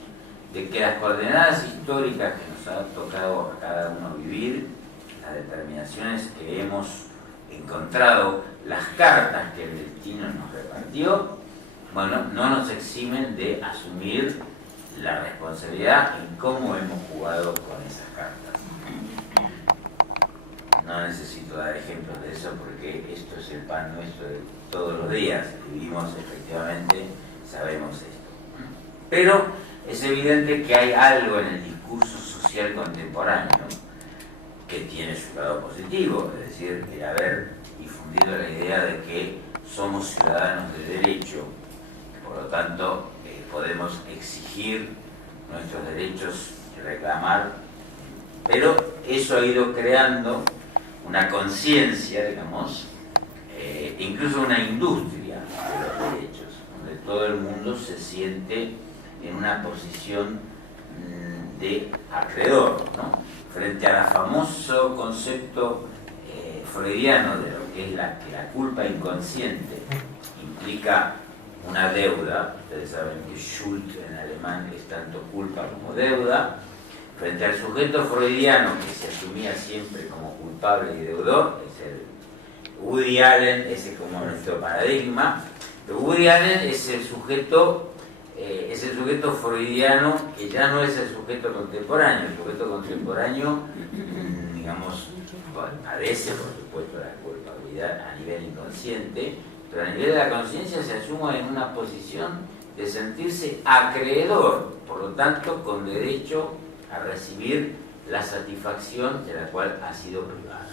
de que las coordenadas históricas que nos ha tocado a cada uno vivir, las determinaciones que hemos encontrado, las cartas que el destino nos repartió, bueno, no nos eximen de asumir la responsabilidad en cómo hemos jugado con esas cartas. No necesito dar ejemplos de eso porque esto es el pan nuestro de todos los días. Vivimos efectivamente, sabemos esto. Pero es evidente que hay algo en el discurso social contemporáneo que tiene su lado positivo, es decir, el haber difundido la idea de que somos ciudadanos de derecho, por lo tanto podemos exigir nuestros derechos y reclamar, pero eso ha ido creando una conciencia, digamos, incluso una industria de los derechos, donde todo el mundo se siente en una posición de acreedor, ¿no? Frente al famoso concepto freudiano de lo que es que la culpa inconsciente implica una deuda. Ustedes saben que Schuld en alemán es tanto culpa como deuda. Frente al sujeto freudiano que se asumía siempre como culpable y deudor, es el Woody Allen, ese es como nuestro paradigma. Pero Woody Allen es el sujeto freudiano que ya no es el sujeto contemporáneo. El sujeto contemporáneo, digamos, padece por supuesto la culpabilidad a nivel inconsciente, pero a nivel de la conciencia se asume en una posición de sentirse acreedor, por lo tanto con derecho a recibir la satisfacción de la cual ha sido privada.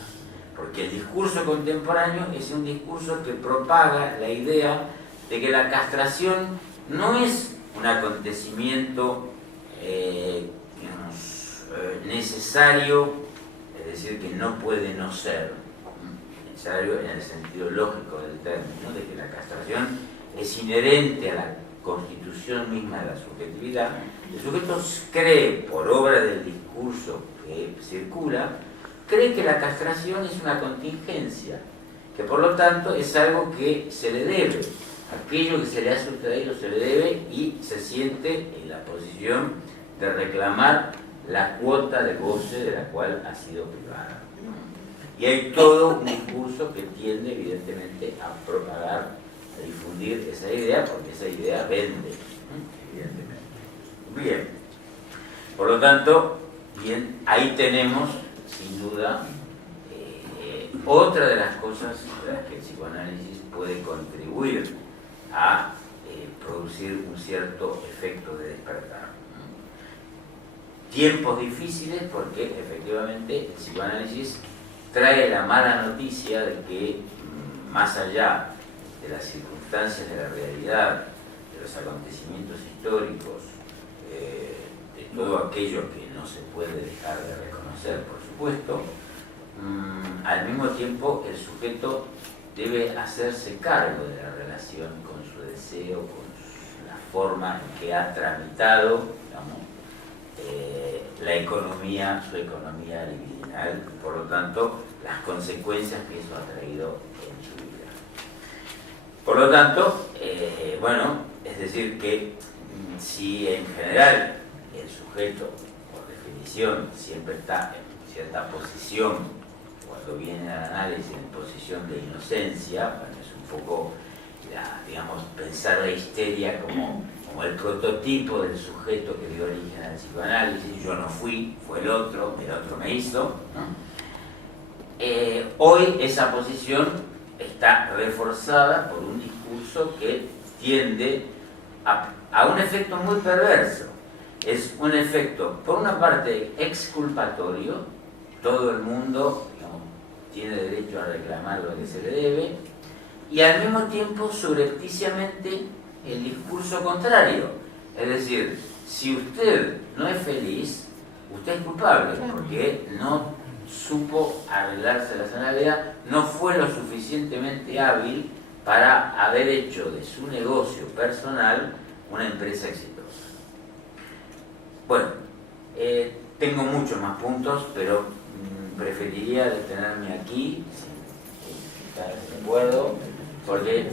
Porque el discurso contemporáneo es un discurso que propaga la idea de que la castración no es un acontecimiento necesario, es decir, que no puede no ser necesario en el sentido lógico del término, de que la castración es inherente a la constitución misma de la subjetividad. El sujeto cree, por obra del discurso que circula, cree que la castración es una contingencia, que por lo tanto es algo que se le debe. Aquello que se le ha sustraído se le debe y se siente en la posición de reclamar la cuota de goce de la cual ha sido privada. Y hay todo un discurso que tiende evidentemente a propagar, a difundir esa idea, porque esa idea vende, evidentemente. Bien, por lo tanto, bien, ahí tenemos, sin duda, otra de las cosas de las que el psicoanálisis puede contribuir a producir un cierto efecto de despertar. Tiempos difíciles porque efectivamente el psicoanálisis trae la mala noticia de que más allá de las circunstancias de la realidad, de los acontecimientos históricos, de todo aquello que no se puede dejar de reconocer, por supuesto, al mismo tiempo el sujeto debe hacerse cargo de la relación con su deseo, con la forma en que ha tramitado, digamos, la economía, su economía libidinal, y por lo tanto las consecuencias que eso ha traído en su vida. Por lo tanto, bueno, es decir que si en general el sujeto, por definición, siempre está en cierta posición, cuando viene al análisis en posición de inocencia, bueno, es un poco, digamos, pensar la histeria como el prototipo del sujeto que dio origen al psicoanálisis. Yo no fui, fue el otro me hizo, ¿no? Hoy esa posición está reforzada por un discurso que tiende a un efecto muy perverso. Es un efecto, por una parte, exculpatorio. Todo el mundo, digamos, tiene derecho a reclamar lo que se le debe, y al mismo tiempo subrepticiamente el discurso contrario. Es decir, si usted no es feliz, usted es culpable porque no supo arreglarse la sanidad, no fue lo suficientemente hábil para haber hecho de su negocio personal una empresa exitosa. Bueno, tengo muchos más puntos, pero preferiría detenerme aquí, si está de acuerdo, porque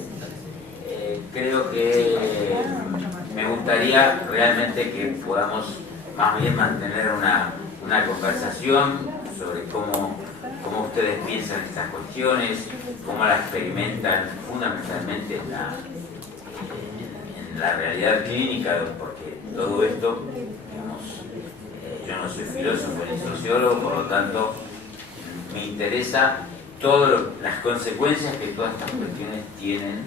creo que me gustaría realmente que podamos más bien mantener una conversación sobre cómo ustedes piensan estas cuestiones, cómo las experimentan fundamentalmente en la realidad clínica, porque todo esto, digamos, yo no soy filósofo ni sociólogo, por lo tanto me interesa todas las consecuencias que todas estas cuestiones tienen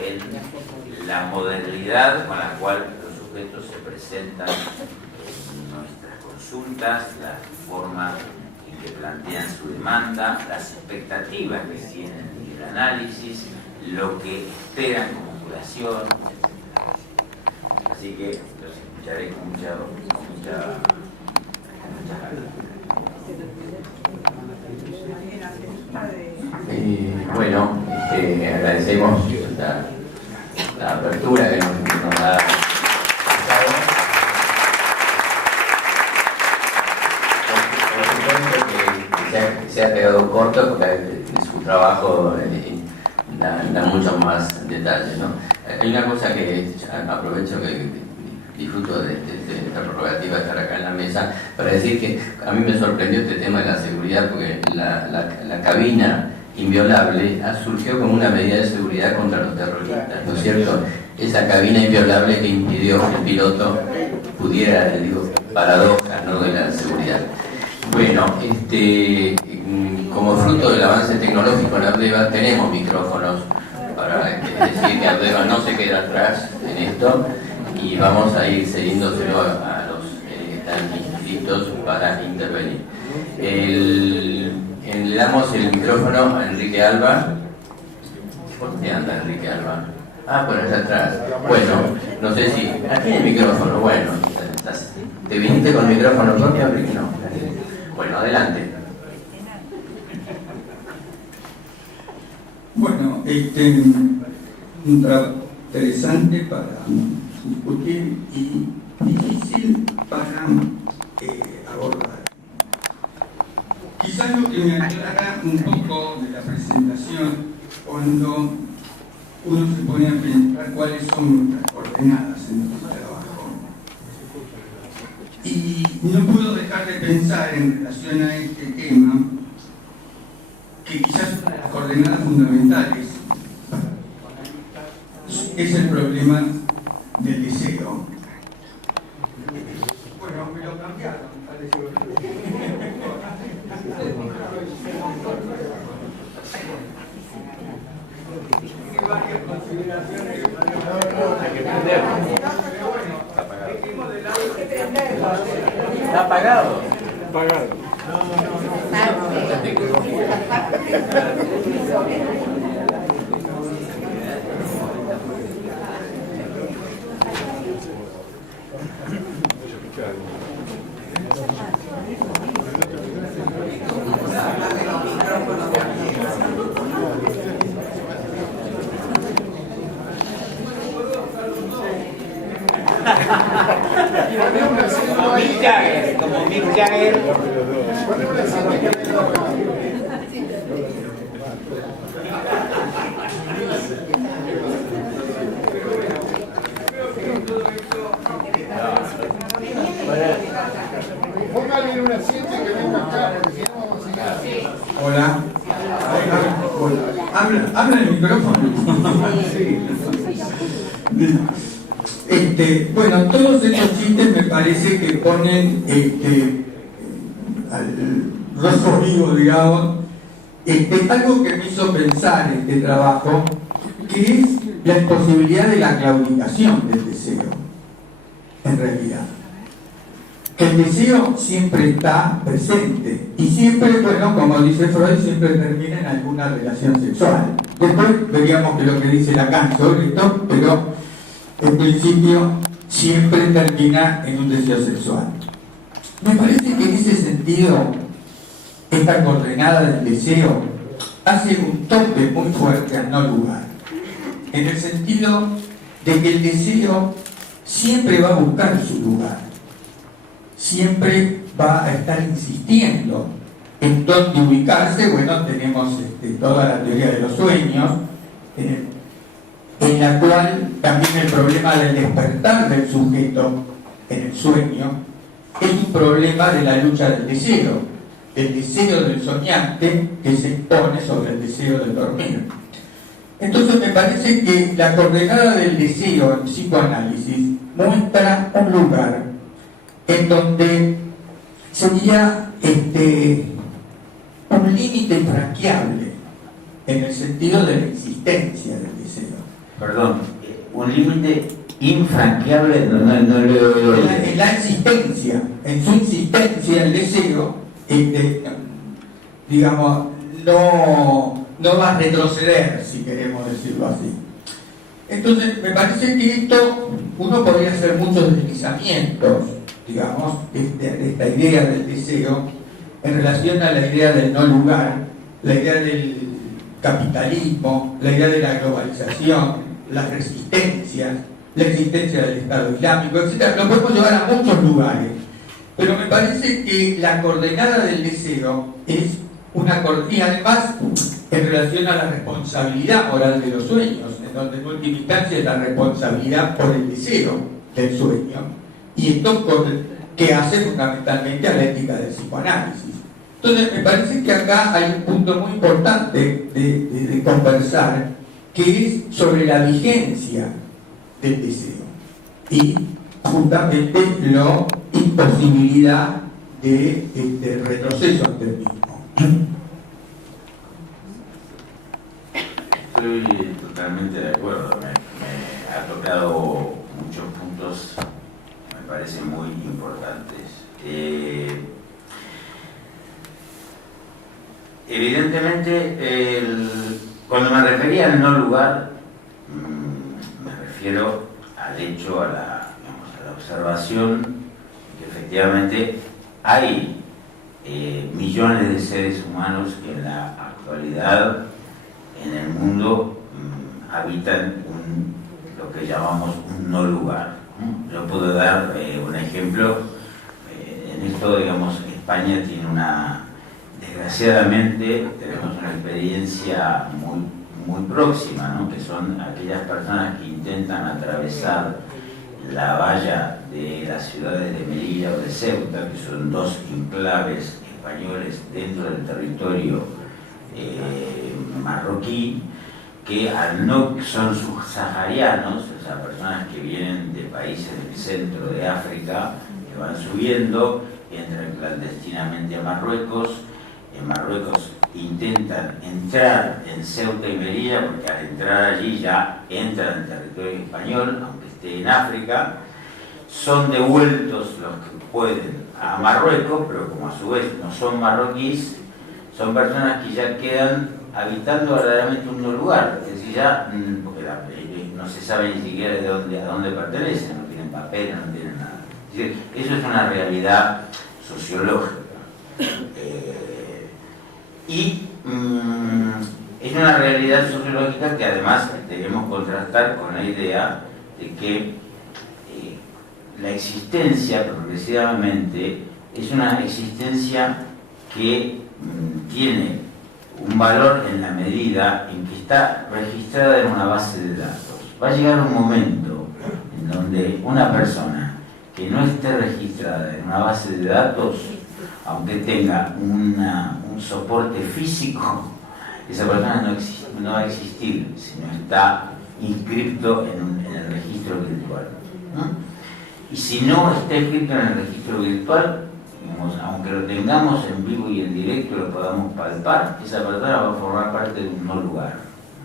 en la modernidad con la cual los sujetos se presentan en nuestras consultas, la forma en que plantean su demanda, las expectativas que tienen del análisis, lo que esperan como curación, etc. Así que los escucharé con mucha ganas. Bueno, agradecemos la apertura que nos da. Se ha quedado corto porque su trabajo da mucho más detalle, ¿no? Hay una cosa que aprovecho que disfruto de esta prerrogativa de estar acá en la mesa para decir que a mí me sorprendió este tema de la seguridad, porque la cabina inviolable surgió como una medida de seguridad contra los terroristas, ¿no es cierto? Esa cabina inviolable que impidió que el piloto pudiera, paradoja, ¿no?, de la seguridad. Bueno, como fruto del avance tecnológico en Abdeva tenemos micrófonos para decir que Abdeva no se queda atrás en esto, y vamos a ir cediéndoselo a los que están inscritos para intervenir. Le damos el micrófono a Enrique Alba. ¿Por dónde anda Enrique Alba? Por allá atrás. Bueno, no sé si... tiene el micrófono. Bueno, ¿te viniste con el micrófono propio, Enrique? No. Bueno, adelante. Bueno, un trabajo interesante para discutir y difícil para abordar. Quizás lo que me aclara un poco de la presentación cuando uno se pone a pensar cuáles son nuestras coordenadas en nuestro trabajo. Y no puedo dejar de pensar en relación a este tema que quizás una de las coordenadas fundamentales es el problema del deseo. Bueno, me lo cambiaron, parece. Está apagado. Como Mick Jagger. Póngale un asiento y que venga acá, porque si no vamos a seguir así. Hola. Habla el micrófono. Bueno, todos estos chistes me parece que ponen al rostro vivo, digamos, algo que me hizo pensar este trabajo, que es la imposibilidad de la claudicación del deseo, en realidad. El deseo siempre está presente y siempre, bueno, como dice Freud, siempre termina en alguna relación sexual. Después veríamos que lo que dice Lacan sobre esto, pero en principio siempre termina en un deseo sexual. Me parece que en ese sentido esta coordenada del deseo hace un tope muy fuerte al no lugar, en el sentido de que el deseo siempre va a buscar su lugar, siempre va a estar insistiendo en dónde ubicarse. Bueno, tenemos toda la teoría de los sueños, en la cual también el problema del despertar del sujeto en el sueño es un problema de la lucha del deseo del soñante que se impone sobre el deseo del dormir. Entonces me parece que la coordenada del deseo en psicoanálisis muestra un lugar en donde sería un límite infranqueable en el sentido de la existencia del deseo. Perdón, un límite Infranqueable, no lo he oído. En la existencia, en su insistencia, el deseo, digamos, no va a retroceder, si queremos decirlo así. Entonces, me parece que esto, uno podría hacer muchos deslizamientos, digamos, de esta idea del deseo, en relación a la idea del no lugar, la idea del capitalismo, la idea de la globalización, las resistencias, la existencia del Estado Islámico, etc. Lo podemos llevar a muchos lugares, pero me parece que la coordenada del deseo es una coordenada, y además en relación a la responsabilidad moral de los sueños, en donde en última instancia es la responsabilidad por el deseo del sueño, y esto que hace fundamentalmente a la ética del psicoanálisis. Entonces me parece que acá hay un punto muy importante de conversar, que es sobre la vigencia del deseo y justamente la imposibilidad de retroceso ante el mismo. Estoy totalmente de acuerdo, me ha tocado muchos puntos, me parecen muy importantes. Evidentemente, cuando me refería al no lugar, me refiero al hecho, a la observación que efectivamente hay millones de seres humanos que en la actualidad en el mundo habitan lo que llamamos un no lugar. Yo puedo dar un ejemplo. En esto, digamos, España tiene desgraciadamente tenemos una experiencia muy próxima, ¿no? Que son aquellas personas que intentan atravesar la valla de las ciudades de Melilla o de Ceuta, que son dos enclaves españoles dentro del territorio marroquí, que al no son subsaharianos, o sea, personas que vienen de países del centro de África, que van subiendo, entran clandestinamente a Marruecos. En Marruecos intentan entrar en Ceuta y Melilla, porque al entrar allí ya entran en territorio español, aunque esté en África. Son devueltos los que pueden a Marruecos, pero como a su vez no son marroquíes, son personas que ya quedan habitando verdaderamente un nuevo lugar, es decir, ya porque no se sabe ni siquiera a dónde pertenecen, no tienen papeles, no tienen nada. Es decir, eso es una realidad sociológica. Y es una realidad sociológica que además debemos contrastar con la idea de que la existencia progresivamente es una existencia que tiene un valor en la medida en que está registrada en una base de datos. Va a llegar un momento en donde una persona que no esté registrada en una base de datos, aunque tenga un soporte físico, esa persona no va a existir si no está inscrito en el registro virtual, ¿no? Y si no está inscrito en el registro virtual, digamos, aunque lo tengamos en vivo y en directo, lo podamos palpar, esa persona va a formar parte de un no lugar,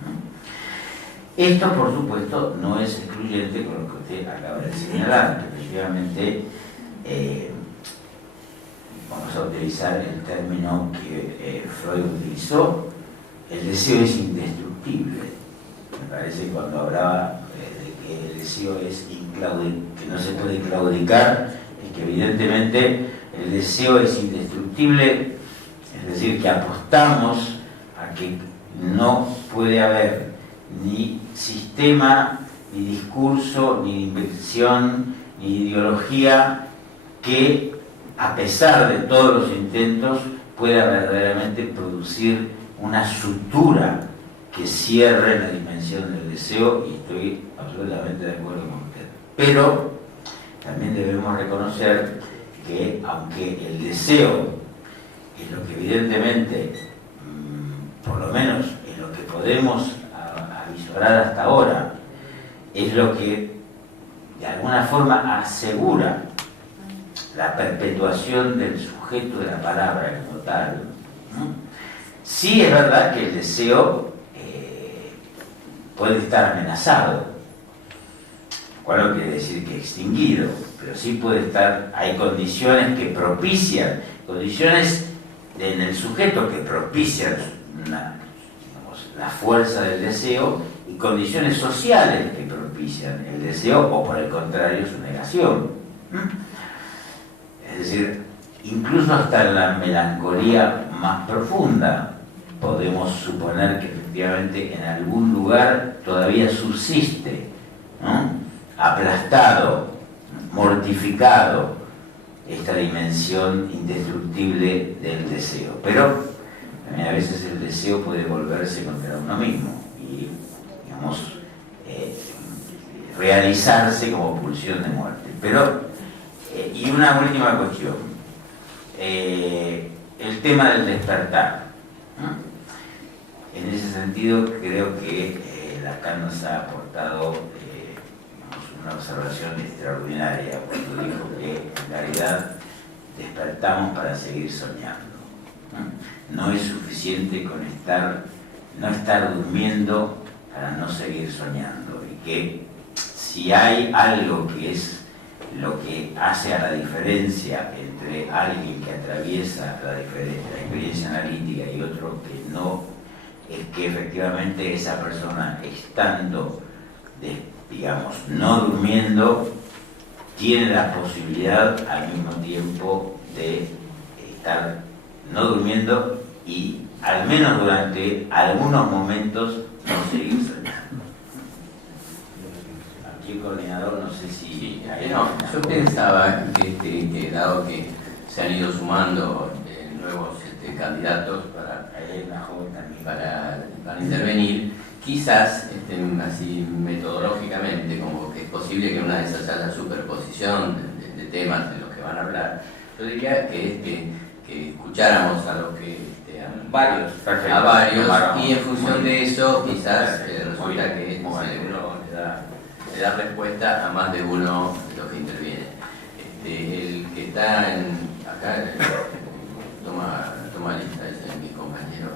¿no? Esto, por supuesto, no es excluyente con lo que usted acaba de señalar, que efectivamente vamos a utilizar el término que Freud utilizó, el deseo es indestructible. Me parece que cuando hablaba de que el deseo es que no se puede claudicar, es que evidentemente el deseo es indestructible, es decir, que apostamos a que no puede haber ni sistema, ni discurso, ni invención, ni ideología que, a pesar de todos los intentos, pueda verdaderamente producir una sutura que cierre la dimensión del deseo, y estoy absolutamente de acuerdo con usted. Pero también debemos reconocer que, aunque el deseo es lo que evidentemente, por lo menos en lo que podemos avisorar hasta ahora, es lo que de alguna forma asegura la perpetuación del sujeto de la palabra como tal, ¿no? Sí es verdad que el deseo puede estar amenazado. cual no quiere decir que extinguido, pero sí puede estar, hay condiciones que propician, condiciones en el sujeto que propician la fuerza del deseo y condiciones sociales que propician el deseo o por el contrario su negación. Es decir, incluso hasta en la melancolía más profunda podemos suponer que efectivamente en algún lugar todavía subsiste, ¿no?, aplastado, mortificado, esta dimensión indestructible del deseo. Pero también a veces el deseo puede volverse contra uno mismo y, digamos, realizarse como pulsión de muerte. Pero, y una última cuestión, el tema del despertar, ¿no? En ese sentido creo que Lacan nos ha aportado una observación extraordinaria cuando dijo que en realidad despertamos para seguir soñando. No es suficiente con no estar durmiendo para no seguir soñando, y que si hay algo que es lo que hace a la diferencia entre alguien que atraviesa la experiencia analítica y otro que no, es que efectivamente esa persona, estando, digamos, no durmiendo, tiene la posibilidad al mismo tiempo de estar no durmiendo y al menos durante algunos momentos no seguir soñando. Aquí el coordinador, no sé si... No, yo pensaba que dado que se han ido sumando nuevos candidatos para intervenir, quizás así metodológicamente, como que es posible que una de esas haya superposición de temas de los que van a hablar. Yo diría que escucháramos a los que a varios, y en función de eso quizás resulta que uno le da respuesta a más de uno de los que intervienen. El que está acá toma lista, es mi compañero.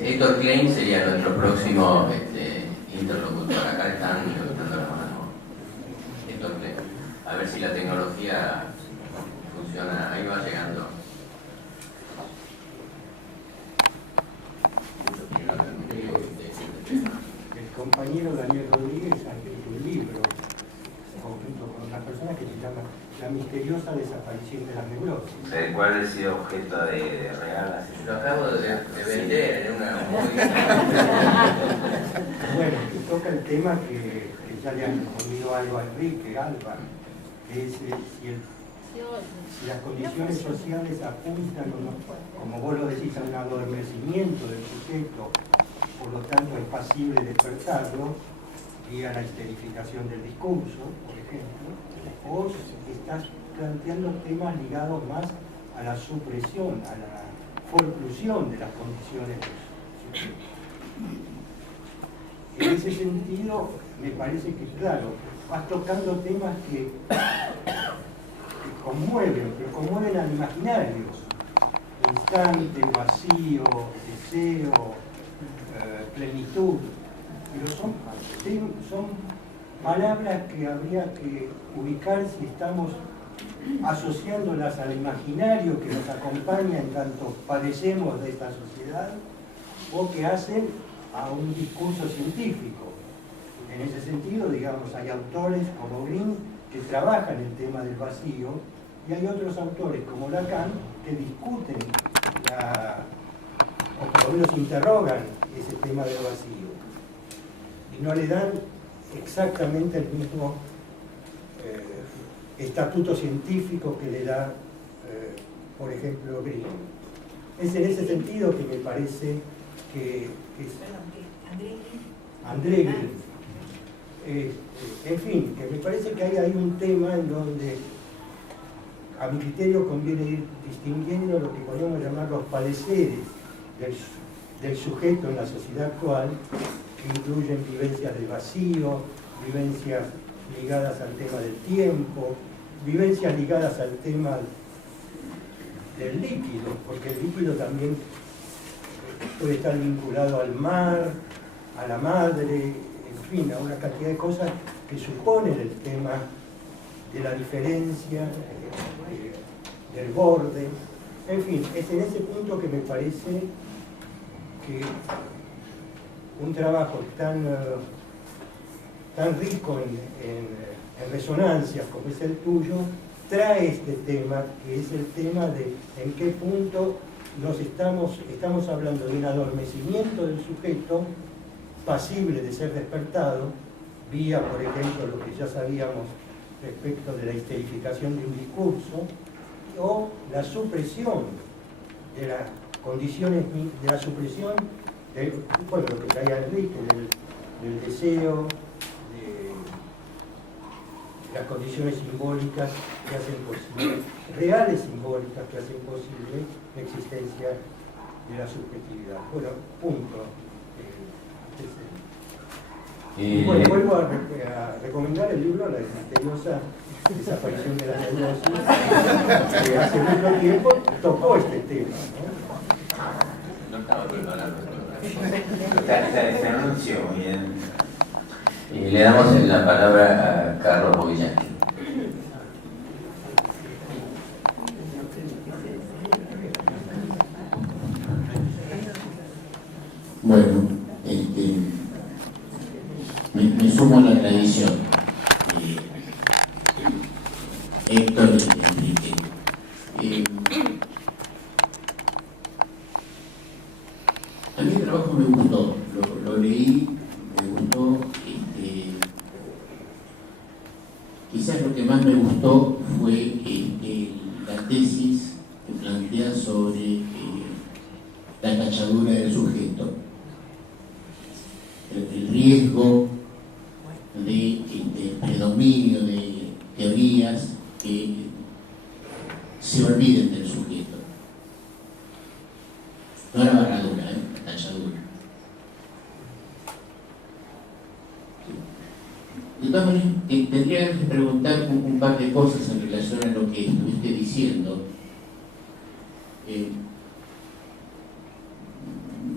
Héctor Klein sería nuestro próximo interlocutor. Acá están levantando la mano. Héctor Klein. A ver si la tecnología funciona. Ahí va llegando. El compañero Daniel Rodríguez ha escrito un libro junto con una persona que se llama La misteriosa desaparición de las nebulosas. ¿De cuál ha sido objeto de real? Lo acabo de vender en una muy... Bueno, que toca el tema que ya le han respondido algo a Enrique Alba, que es si las condiciones sociales apuntan, como vos lo decís, a un adormecimiento del sujeto, por lo tanto es pasible despertarlo, vía la esterificación del discurso, por ejemplo, o estás planteando temas ligados más a la supresión, a la forclusión de las condiciones del sujeto. En ese sentido, me parece que, claro, vas tocando temas que conmueven, pero conmueven al imaginario. Instante, vacío, deseo, plenitud, pero son palabras que habría que ubicar si estamos asociándolas al imaginario que nos acompaña en tanto padecemos de esta sociedad, o que hacen a un discurso científico. En ese sentido, digamos, hay autores como Green que trabajan el tema del vacío, y hay otros autores como Lacan que discuten o por lo menos interrogan ese tema del vacío y no le dan exactamente el mismo estatuto científico que le da, por ejemplo, Green. Es en ese sentido que me parece que André Green. En fin, que me parece que hay ahí un tema en donde a mi criterio conviene ir distinguiendo lo que podríamos llamar los padeceres del sujeto en la sociedad actual, que incluyen vivencias del vacío, vivencias ligadas al tema del tiempo, vivencias ligadas al tema del líquido, porque el líquido también puede estar vinculado al mar, a la madre, en fin, a una cantidad de cosas que supone el tema de la diferencia, del borde. En fin, es en ese punto que me parece que un trabajo tan rico en resonancias como es el tuyo, trae este tema, que es el tema de en qué punto estamos hablando de un adormecimiento del sujeto pasible de ser despertado, vía, por ejemplo, lo que ya sabíamos respecto de la histerificación de un discurso, o la supresión de las condiciones, de la supresión de, bueno, lo que traía Enrique, del deseo, de las condiciones simbólicas que hacen posible, reales simbólicas que hacen posible la existencia de la subjetividad. Bueno, punto. Bueno, vuelvo a recomendar el libro La misteriosa desaparición de la neurosis, que hace mucho tiempo tocó este tema, ¿no? No estaba preparado. Se anunció muy bien. Y le damos la palabra a Carlos Boguillán. Bueno, me sumo a la tradición. Héctor y Enrique. A mí el trabajo me gustó, lo leí, me gustó. Quizás lo que más me gustó fue la tesis que plantea sobre la tachadura del sujeto, el riesgo de predominio de teorías que se olviden del sujeto. No era barradura, la tachadura. De todas maneras, tendría que preguntar un par de cosas en relación a lo que estuviste diciendo.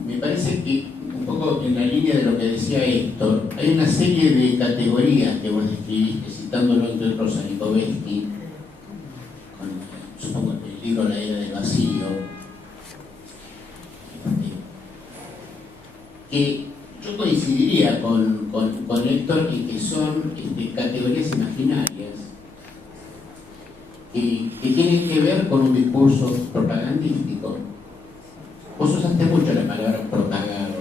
Me parece que, un poco en la línea de lo que decía Héctor, hay una serie de categorías que vos describiste, citándolo entre otros a Nikovetsky, con, supongo, el libro La Era del Vacío, que yo coincidiría con Héctor en que son categorías imaginarias que tienen que ver con un discurso propagandístico. Vos usaste mucho la palabra propagar.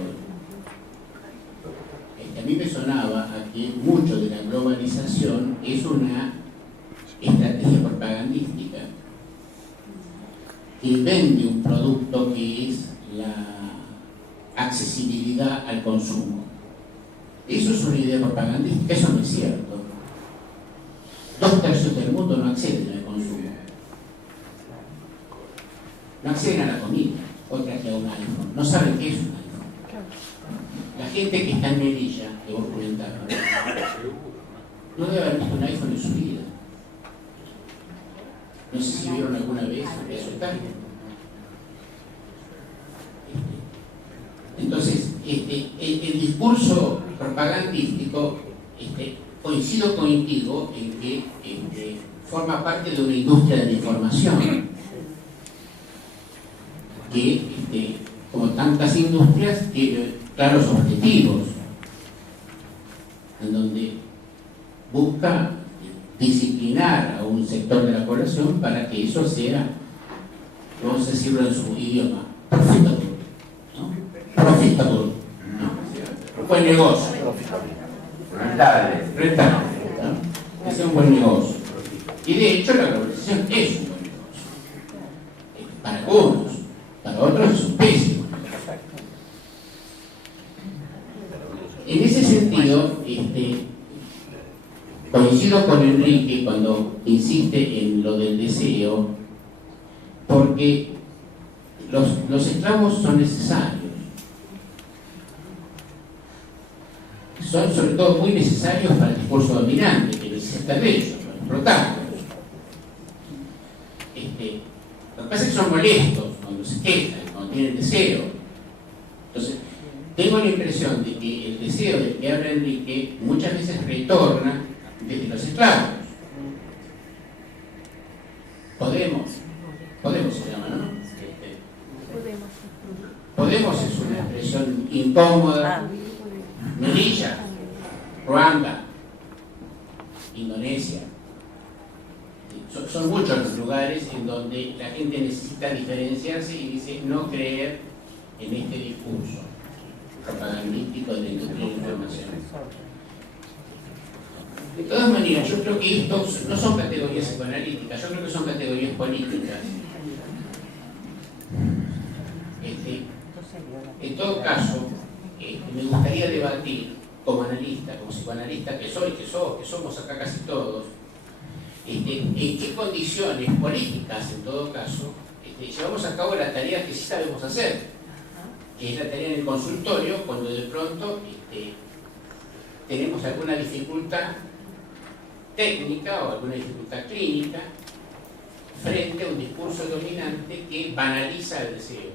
A mí me sonaba a que mucho de la globalización es una estrategia propagandística que vende un producto que es la accesibilidad al consumo. Eso es una idea propagandística, eso no es cierto. 2/3 del mundo no acceden al consumo. No acceden a la comida, otra que a un iPhone. No saben qué es un iPhone. La gente que está en Melilla, que vos comentabas, no debe haber visto un iPhone en su vida. No sé si vieron alguna vez eso está. Entonces, el discurso propagandístico, coincido contigo en que forma parte de una industria de la información que, como tantas industrias, tiene claros objetivos, en donde busca disciplinar a un sector de la población para que eso sea, vamos a decirlo en su idioma, profitable, ¿no? Profitable, ¿no? Buen negocio. Rentable. Rentable, ¿no? Que sea un buen negocio. Y de hecho la globalización es un buen negocio. Para algunos, para otros es un pésimo negocio. En ese sentido, coincido con Enrique cuando insiste en lo del deseo, porque los esclavos son necesarios. Son sobre todo muy necesarios para el discurso dominante, que necesita de ellos, para explotarlos. Lo que pasa es que son molestos cuando se quejan, cuando tienen deseo. Entonces, tengo la impresión impresión de que el deseo del que habla Enrique muchas veces retorna desde los esclavos. Podemos se llama, ¿no? Podemos es una expresión incómoda. Melilla, Ruanda, Indonesia. Son muchos los lugares en donde la gente necesita diferenciarse y dice no creer en este discurso propagandístico de la industria de la información. De todas maneras, yo creo que estos no son categorías psicoanalíticas, yo creo que son categorías políticas. En todo caso, me gustaría debatir como analista, como psicoanalista que soy, que somos acá casi todos, en qué condiciones políticas, en todo caso, llevamos a cabo la tarea que sí sabemos hacer, que es la tarea en el consultorio, cuando de pronto tenemos alguna dificultad técnica o alguna dificultad clínica frente a un discurso dominante que banaliza el deseo.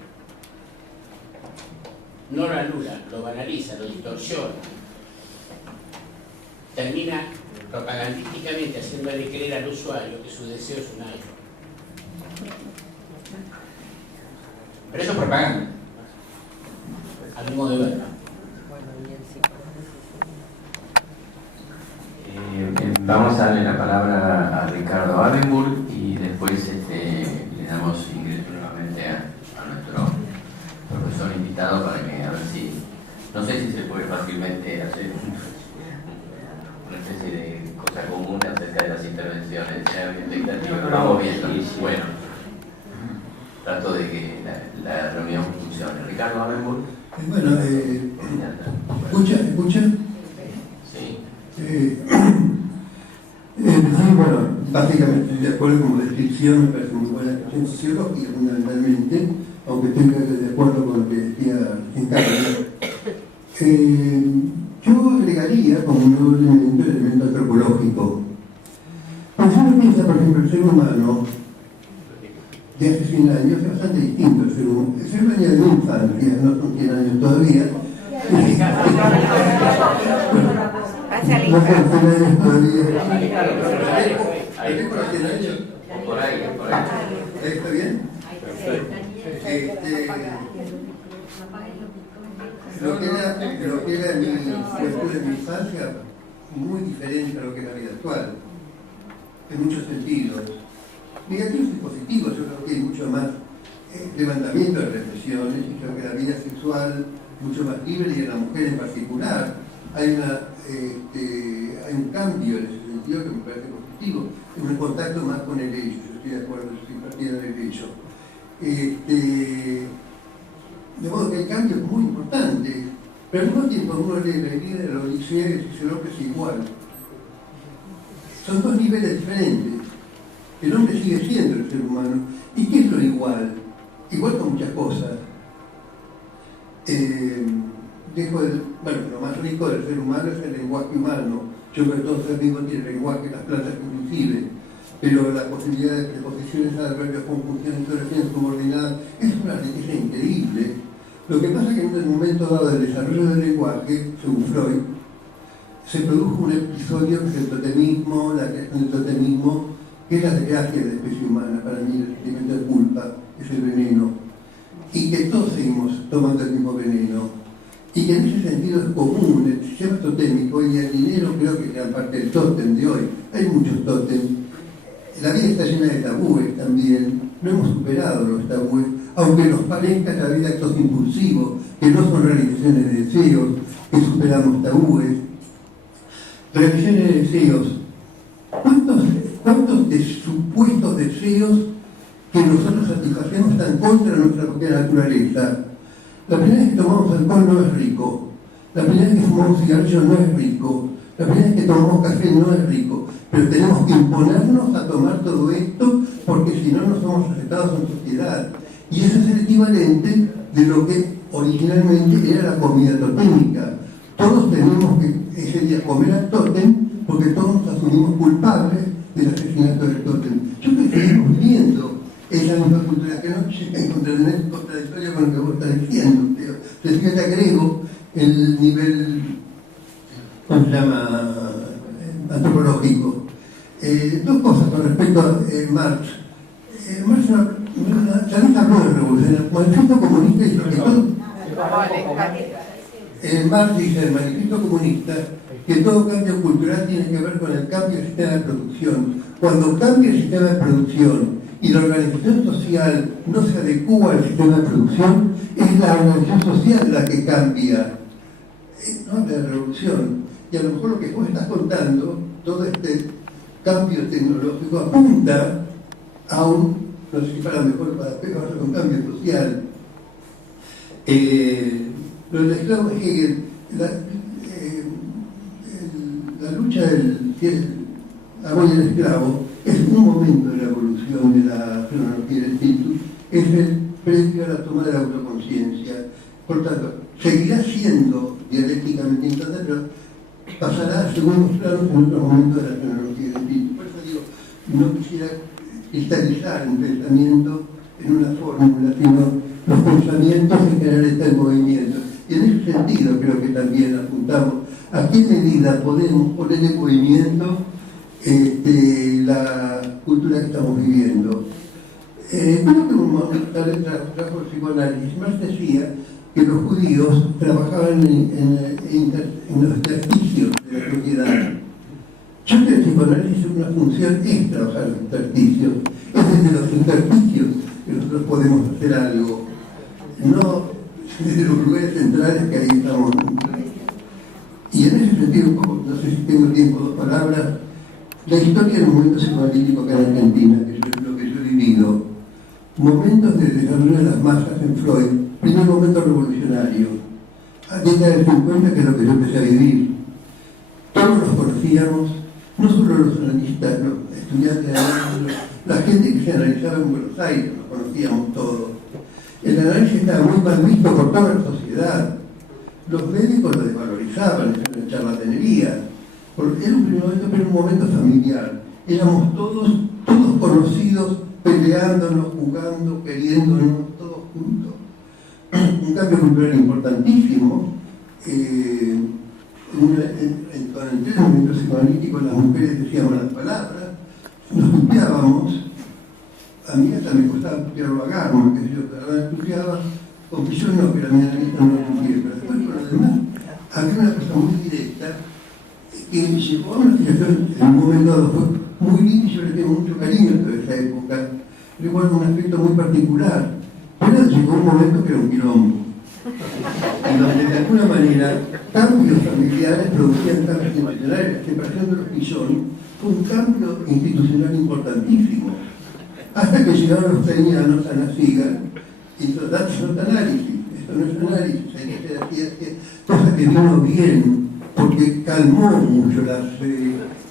No lo anula, lo banaliza, lo distorsiona. Termina propagandísticamente haciéndole creer al usuario que su deseo es un iPhone. Pero eso es propaganda, a mi modo de verlo. Vamos a darle la palabra a Ricardo Abenburg y después le damos ingreso nuevamente a nuestro profesor invitado para que a ver si, no sé si se puede fácilmente hacer una especie de cosa común acerca de las intervenciones, pero vamos viendo. Bueno, trato de que la reunión funcione. Ricardo Abenburg. Bueno, ¿escucha? Sí. Bueno, básicamente estoy de acuerdo con la descripción, me parece muy buena descripción sociológica fundamentalmente, aunque estoy de acuerdo con lo que decía Ricardo. Yo agregaría como un nuevo elemento antropológico. Cuando uno piensa, por ejemplo, el ser humano de hace 100 años es bastante distinto al ser humano. El ser humano de una infancia, no son 100 años todavía. Por ahí. ¿Está bien? Lo que era mi juventud de mi infancia, muy diferente a lo que es la vida actual, en muchos sentidos. Negativos y positivos, yo creo que hay mucho más levantamiento de represiones, y creo que la vida sexual mucho más libre y en la mujer en particular. Hay un cambio en ese sentido que me parece positivo, en un contacto más con el hecho. Yo estoy de acuerdo, estoy partiendo del hecho. De modo que el cambio es muy importante, pero al mismo tiempo uno lee la idea de la Odisea y dice que es igual. Son dos niveles diferentes. El hombre sigue siendo el ser humano. ¿Y qué es lo igual? Igual con muchas cosas. Lo más rico del ser humano es el lenguaje humano. Yo creo que todos los mismos tienen lenguaje, las plantas inclusive, pero la posibilidad de preposiciones, adverbios, conjunciones, oraciones subordinadas es una riqueza increíble. Lo que pasa es que en un momento dado del desarrollo del lenguaje, según Freud, se produjo un episodio que es el totemismo, la creación del totemismo, que es la desgracia de la especie humana. Para mí el sentimiento de culpa es el veneno, y que todos seguimos tomando el mismo veneno. Y que en ese sentido es común, el sistema totémico y el dinero creo que es gran parte del tótem de hoy. Hay muchos tótems. La vida está llena de tabúes también. No hemos superado los tabúes, aunque nos parezca la vida actos impulsivos, que no son realizaciones de deseos, que superamos tabúes. Realizaciones de deseos. ¿Cuántos de supuestos deseos que nosotros satisfacemos están contra nuestra propia naturaleza? La primera vez que tomamos alcohol no es rico. La primera vez que fumamos cigarrillos no es rico. La primera vez que tomamos café no es rico. Pero tenemos que imponernos a tomar todo esto porque si no, no somos aceptados en sociedad. Y eso es el equivalente de lo que originalmente era la comida totémica. Todos tenemos que ese día comer al tótem porque todos nos asumimos culpables del asesinato del tótem. Yo creo que seguimos viviendo esa misma cultura que no llega a encontrar en contradictorio con lo que vos estás diciendo. Entonces yo te agrego el nivel, ¿cómo se llama?, antropológico. Dos cosas con respecto a Marx. Marx también habló de revolución. El manifiesto comunista dice que todo. Marx dice en el manifiesto comunista que todo cambio cultural tiene que ver con el cambio del sistema de producción. Cuando cambia el sistema de producción y la organización social no se adecúa al sistema de producción, es la organización social la que cambia, no de la revolución. Y a lo mejor lo que vos estás contando, todo este cambio tecnológico apunta a un, no sé si para mejor para peor, a un cambio social. Lo del esclavo de Hegel, la lucha del amo y el esclavo es un momento de la evolución de la fenomenología del espíritu, es el previo a la toma de la autoconciencia. Por tanto, seguirá siendo dialécticamente importante, pero pasará a segundos planos en otro momento de la fenomenología del espíritu. Por eso digo, no quisiera cristalizar un pensamiento en una fórmula, sino los pensamientos en general están en movimiento. Y en ese sentido creo que también apuntamos a qué medida podemos poner en movimiento la cultura que estamos viviendo. Creo que un momento trajo el psicoanálisis. Marx decía que los judíos trabajaban en los intersticios de la sociedad. Yo creo que el psicoanálisis es una función es trabajar en los intersticios. Es desde los intersticios que nosotros podemos hacer algo. No desde los lugares centrales que ahí estamos. Y en ese sentido, no sé si tengo tiempo, dos palabras. La historia del movimiento psicoanalítico acá en Argentina, que es lo que yo he vivido. Momentos de desarrollo de las masas en Freud, primer momento revolucionario. A década del 50, que es lo que yo empecé a vivir. Todos los conocíamos, no solo los analistas, los estudiantes de análisis, la gente que se analizaba en Buenos Aires, los conocíamos todos. El análisis estaba muy mal visto por toda la sociedad. Los médicos lo desvalorizaban, en charlatanería. Era un momento familiar. Éramos todos conocidos, peleándonos, jugando, queriéndonos, todos juntos. Un cambio cultural importantísimo. Con el movimiento psicoanalítico las mujeres decíamos las palabras, nos puteábamos. A mí hasta me costaba putearlo a Garmo, que yo me puteaba, con yo no, pero a mi analista no lo puteé. Pero después con los demás había una cosa muy directa que me llevó a una situación en un momento dado fue muy linda y yo le tengo mucho cariño a toda esa época. Recuerdo un aspecto muy particular, pero llegó un momento que era un quilombo. Y donde de alguna manera cambios familiares producían cambios institucionales. La separación de los Pillón fue un cambio institucional importantísimo. Hasta que llegaron los tainianos a Nasiga y trataron de análisis. Esto no es análisis, hay que hacer así, cosa que vino bien, porque calmó mucho las...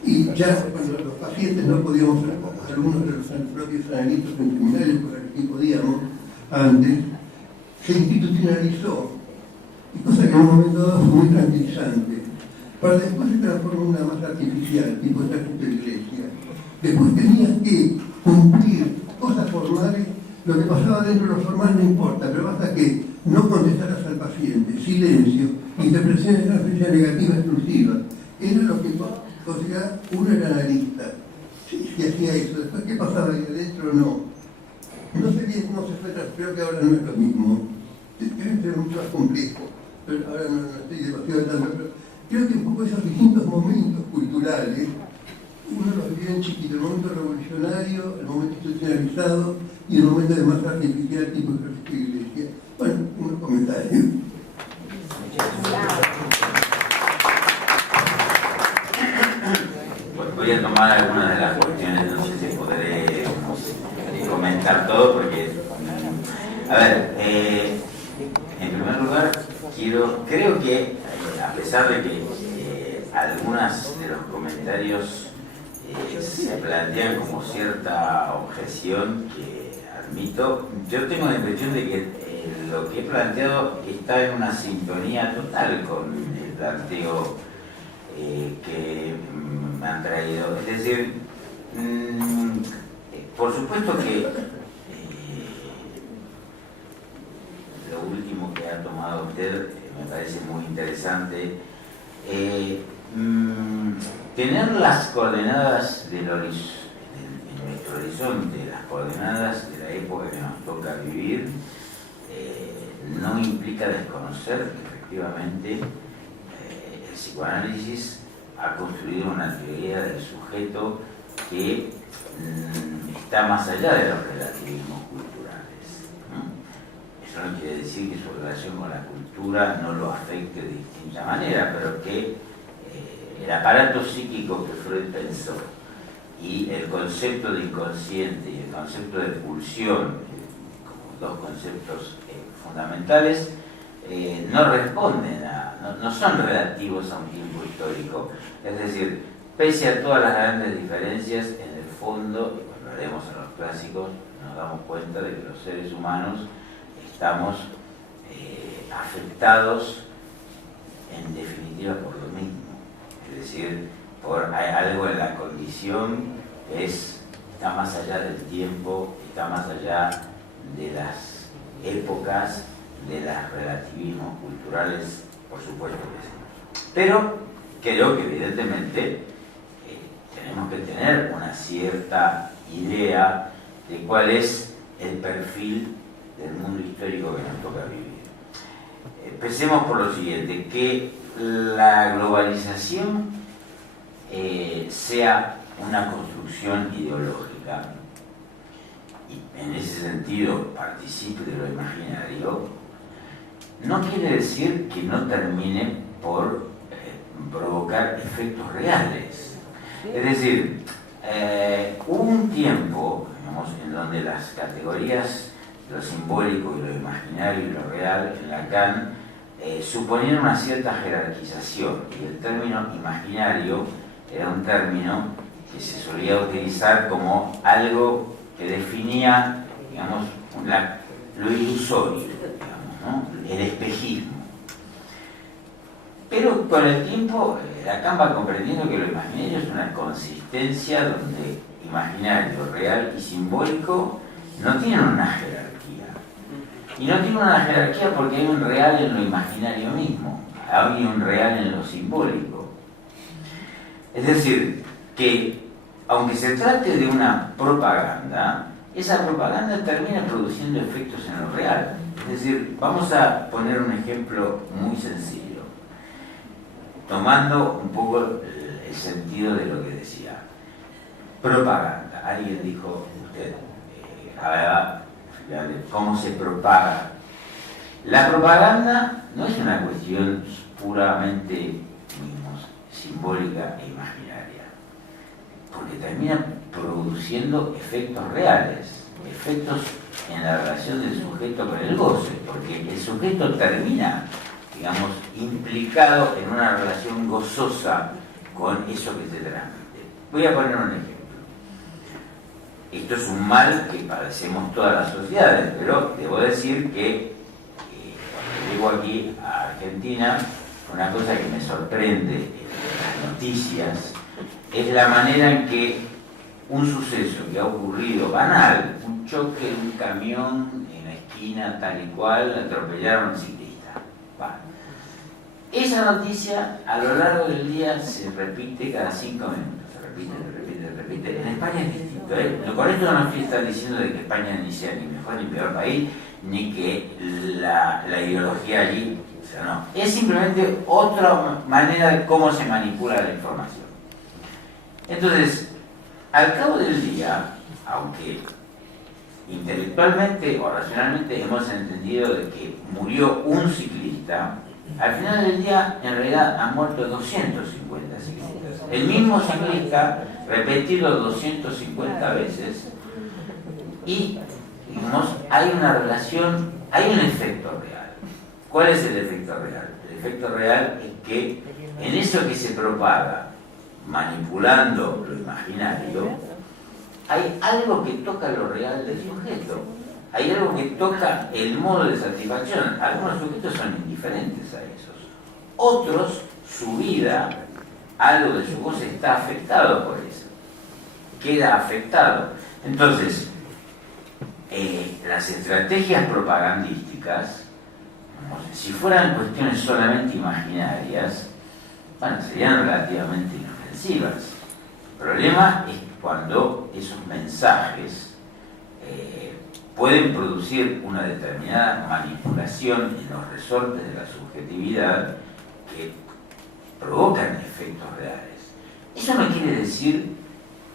y ya cuando los pacientes no podíamos, algunos de los propios analistas en seminarios, porque aquí podíamos, antes, se institucionalizó. Y cosa que en un momento dado fue muy tranquilizante. Para después se transformó en una masa artificial, tipo ejército de iglesia. Después tenías que cumplir cosas formales. Lo que pasaba dentro de lo formal no importa, pero basta que no contestaras al paciente, silencio, interpretaciones de transferencia negativa exclusiva. Era lo que consideraba uno era analista. Si hacía eso, después qué pasaba ahí adentro, no. No sé bien cómo se fue, creo que ahora no es lo mismo. Creo que es mucho más complejo, pero ahora no estoy demasiado hablando, pero creo que un poco esos distintos momentos culturales, uno los vive en chiquito, el momento revolucionario, el momento institucionalizado y el momento de masa artificial tipo ejército de iglesia. Bueno, unos comentarios. Voy a tomar algunas de las cuestiones, no sé si podré comentar todo, porque, a ver, en primer lugar, creo que, a pesar de que algunas de los comentarios se plantean como cierta objeción que admito, yo tengo la impresión de que lo que he planteado está en una sintonía total con el planteo que me han traído. Es decir, por supuesto que lo último que ha tomado usted me parece muy interesante. Tener las coordenadas en nuestro horizonte, las coordenadas de la época que nos toca vivir, no implica desconocer que efectivamente el psicoanálisis ha construido una teoría del sujeto que está más allá de los relativismos culturales. Eso no quiere decir que su relación con la cultura no lo afecte de distinta manera, pero que el aparato psíquico que Freud pensó y el concepto de inconsciente y el concepto de pulsión, como dos conceptos fundamentales, no responden no son relativos a un tiempo histórico. Es decir, pese a todas las grandes diferencias, en el fondo, y cuando leemos a los clásicos, nos damos cuenta de que los seres humanos estamos afectados en definitiva por lo mismo. Es decir, hay algo en la condición que está más allá del tiempo, está más allá de las épocas, de los relativismos culturales, por supuesto que sí. Pero creo que evidentemente tenemos que tener una cierta idea de cuál es el perfil del mundo histórico que nos toca vivir. Pensemos por lo siguiente, que la globalización sea una construcción ideológica y en ese sentido participe de lo imaginario, no quiere decir que no termine por provocar efectos reales. Es decir, hubo un tiempo, digamos, en donde las categorías de lo simbólico y lo imaginario y lo real en Lacan suponían una cierta jerarquización, y el término imaginario era un término que se solía utilizar como algo que definía, digamos, lo ilusorio, digamos, ¿no? El espejismo. Pero con el tiempo Lacan va comprendiendo que lo imaginario es una consistencia donde imaginario, real y simbólico no tienen una jerarquía. Y no tienen una jerarquía porque hay un real en lo imaginario mismo, hay un real en lo simbólico. Es decir, que aunque se trate de una propaganda, esa propaganda termina produciendo efectos en lo real. Es decir, vamos a poner un ejemplo muy sencillo, tomando un poco el sentido de lo que decía. Propaganda. Alguien dijo, usted, ¿cómo se propaga? La propaganda no es una cuestión puramente simbólica e imaginaria, porque termina produciendo efectos reales, efectos en la relación del sujeto con el goce, porque el sujeto termina, digamos, implicado en una relación gozosa con eso que se transmite. Voy a poner un ejemplo. Esto es un mal que padecemos todas las sociedades, pero debo decir que cuando llego aquí a Argentina, una cosa que me sorprende en las noticias es la manera en que un suceso que ha ocurrido banal, un choque de un camión en la esquina tal y cual, atropellaron a un ciclista. Vale. Esa noticia a lo largo del día se repite cada 5 minutos, se repite. En España es distinto, ¿eh? Con esto no estoy diciendo de que España ni sea ni mejor ni peor país, ni que la ideología allí, o sea, no. Es simplemente otra manera de cómo se manipula la información. Entonces, al cabo del día, aunque intelectualmente o racionalmente hemos entendido de que murió un ciclista, al final del día en realidad han muerto 250 ciclistas. El mismo ciclista repetido 250 veces y, digamos, hay una relación, hay un efecto real. ¿Cuál es el efecto real? El efecto real es que en eso que se propaga manipulando lo imaginario, hay algo que toca lo real del sujeto, hay algo que toca el modo de satisfacción. Algunos sujetos son indiferentes a esos, otros, su vida, algo de su voz está afectado por eso, queda afectado. Entonces, las estrategias propagandísticas Si fueran cuestiones solamente imaginarias, bueno, serían relativamente inofensivas. El problema es cuando esos mensajes pueden producir una determinada manipulación en los resortes de la subjetividad que provocan efectos reales. Eso no quiere decir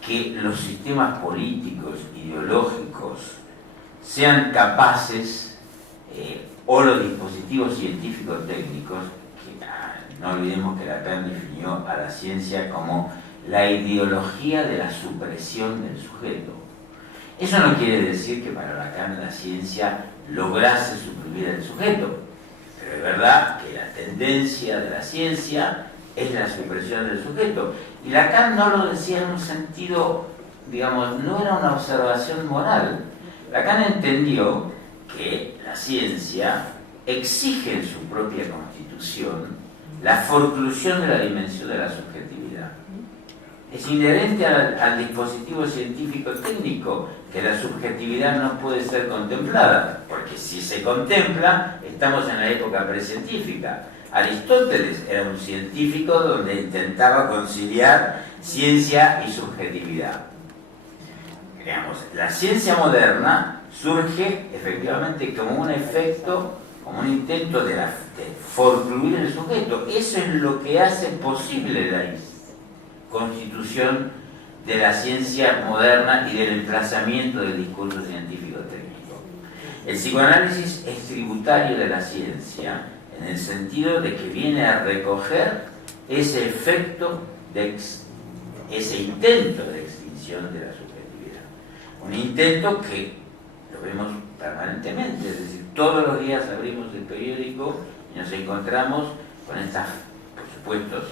que los sistemas políticos, ideológicos, sean capaces, o los dispositivos científicos técnicos, que no olvidemos que Lacan definió a la ciencia como la ideología de la supresión del sujeto. Eso no quiere decir que para Lacan la ciencia lograse suprimir el sujeto, pero es verdad que la tendencia de la ciencia es la supresión del sujeto. Y Lacan no lo decía en un sentido, digamos, no era una observación moral. Lacan entendió que la ciencia exige en su propia constitución la forclusión de la dimensión de la subjetividad. Es inherente al dispositivo científico técnico que la subjetividad no puede ser contemplada, porque si se contempla, estamos en la época precientífica. Aristóteles era un científico donde intentaba conciliar ciencia y subjetividad. Digamos, la ciencia moderna surge efectivamente como un efecto, como un intento de forcluir el sujeto. Eso es lo que hace posible la constitución de la ciencia moderna y del emplazamiento del discurso científico técnico. El psicoanálisis es tributario de la ciencia en el sentido de que viene a recoger ese efecto, ese intento de extinción de la subjetividad. Un intento que lo vemos permanentemente, es decir, todos los días abrimos el periódico y nos encontramos con estas, por supuesto,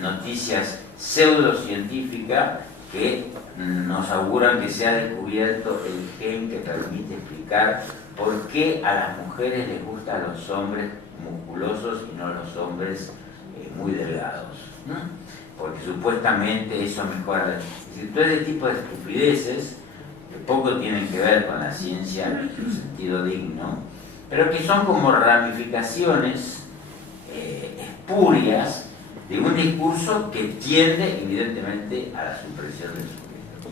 noticias pseudocientíficas que nos auguran que se ha descubierto el gen que permite explicar por qué a las mujeres les gustan los hombres musculosos y no los hombres muy delgados, ¿no? Porque supuestamente eso mejora. Es decir, todo este tipo de estupideces que poco tienen que ver con la ciencia en su sentido digno, pero que son como ramificaciones espurias de un discurso que tiende evidentemente a la supresión del sujeto.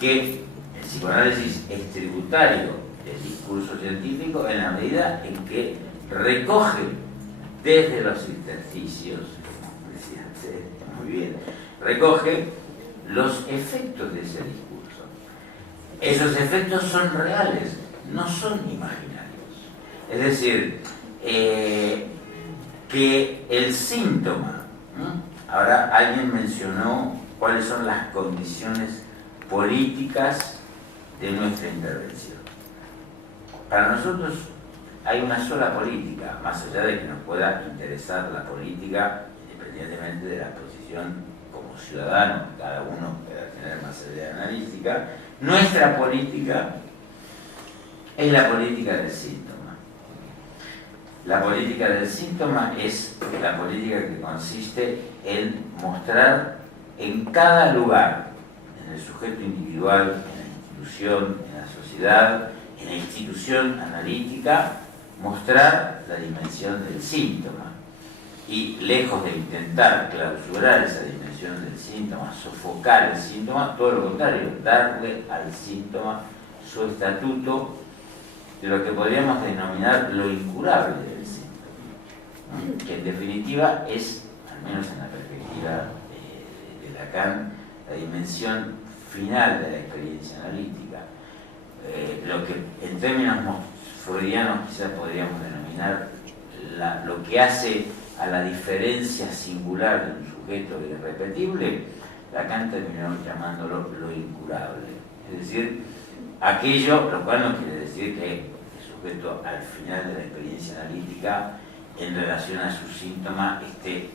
Que el psicoanálisis es tributario del discurso científico en la medida en que recoge desde los intersticios, como decía usted muy bien, recoge los efectos de ese discurso. Esos efectos son reales, no son imaginarios. Es decir, que el síntoma, ahora alguien mencionó cuáles son las condiciones políticas de nuestra intervención. Para nosotros hay una sola política, más allá de que nos pueda interesar la política, independientemente de la posición como ciudadano, cada uno pueda tener más idea analítica. Nuestra política es la política del síntoma. La política del síntoma es la política que consiste en mostrar en cada lugar, en el sujeto individual, en la institución, en la sociedad, en la institución analítica, mostrar la dimensión del síntoma. Y lejos de intentar clausurar esa dimensión del síntoma, sofocar el síntoma, todo lo contrario, darle al síntoma su estatuto de lo que podríamos denominar lo incurable del síntoma, ¿no? Que en definitiva es, al menos en la perspectiva de Lacan, la dimensión final de la experiencia analítica. Lo que en términos freudianos quizás podríamos denominar lo que hace a la diferencia singular de un sujeto irrepetible, Lacan terminó llamándolo lo incurable. Es decir, aquello, lo cual no quiere decir que el sujeto al final de la experiencia analítica en relación a su síntoma esté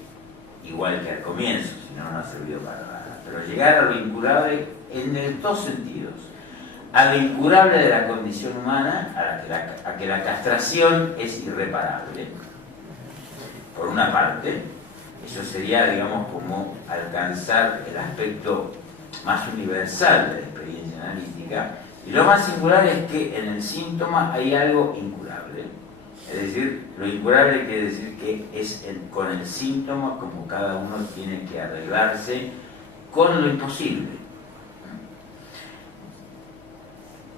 igual que al comienzo, si no, no ha servido para nada. Pero llegar a lo incurable en dos sentidos. A lo incurable de la condición humana, a que la castración es irreparable. Por una parte, eso sería, digamos, como alcanzar el aspecto más universal de la experiencia analítica. Y lo más singular es que en el síntoma hay algo incurable. Es Es decir, lo incurable quiere decir que es con el síntoma como cada uno tiene que arreglarse con lo imposible.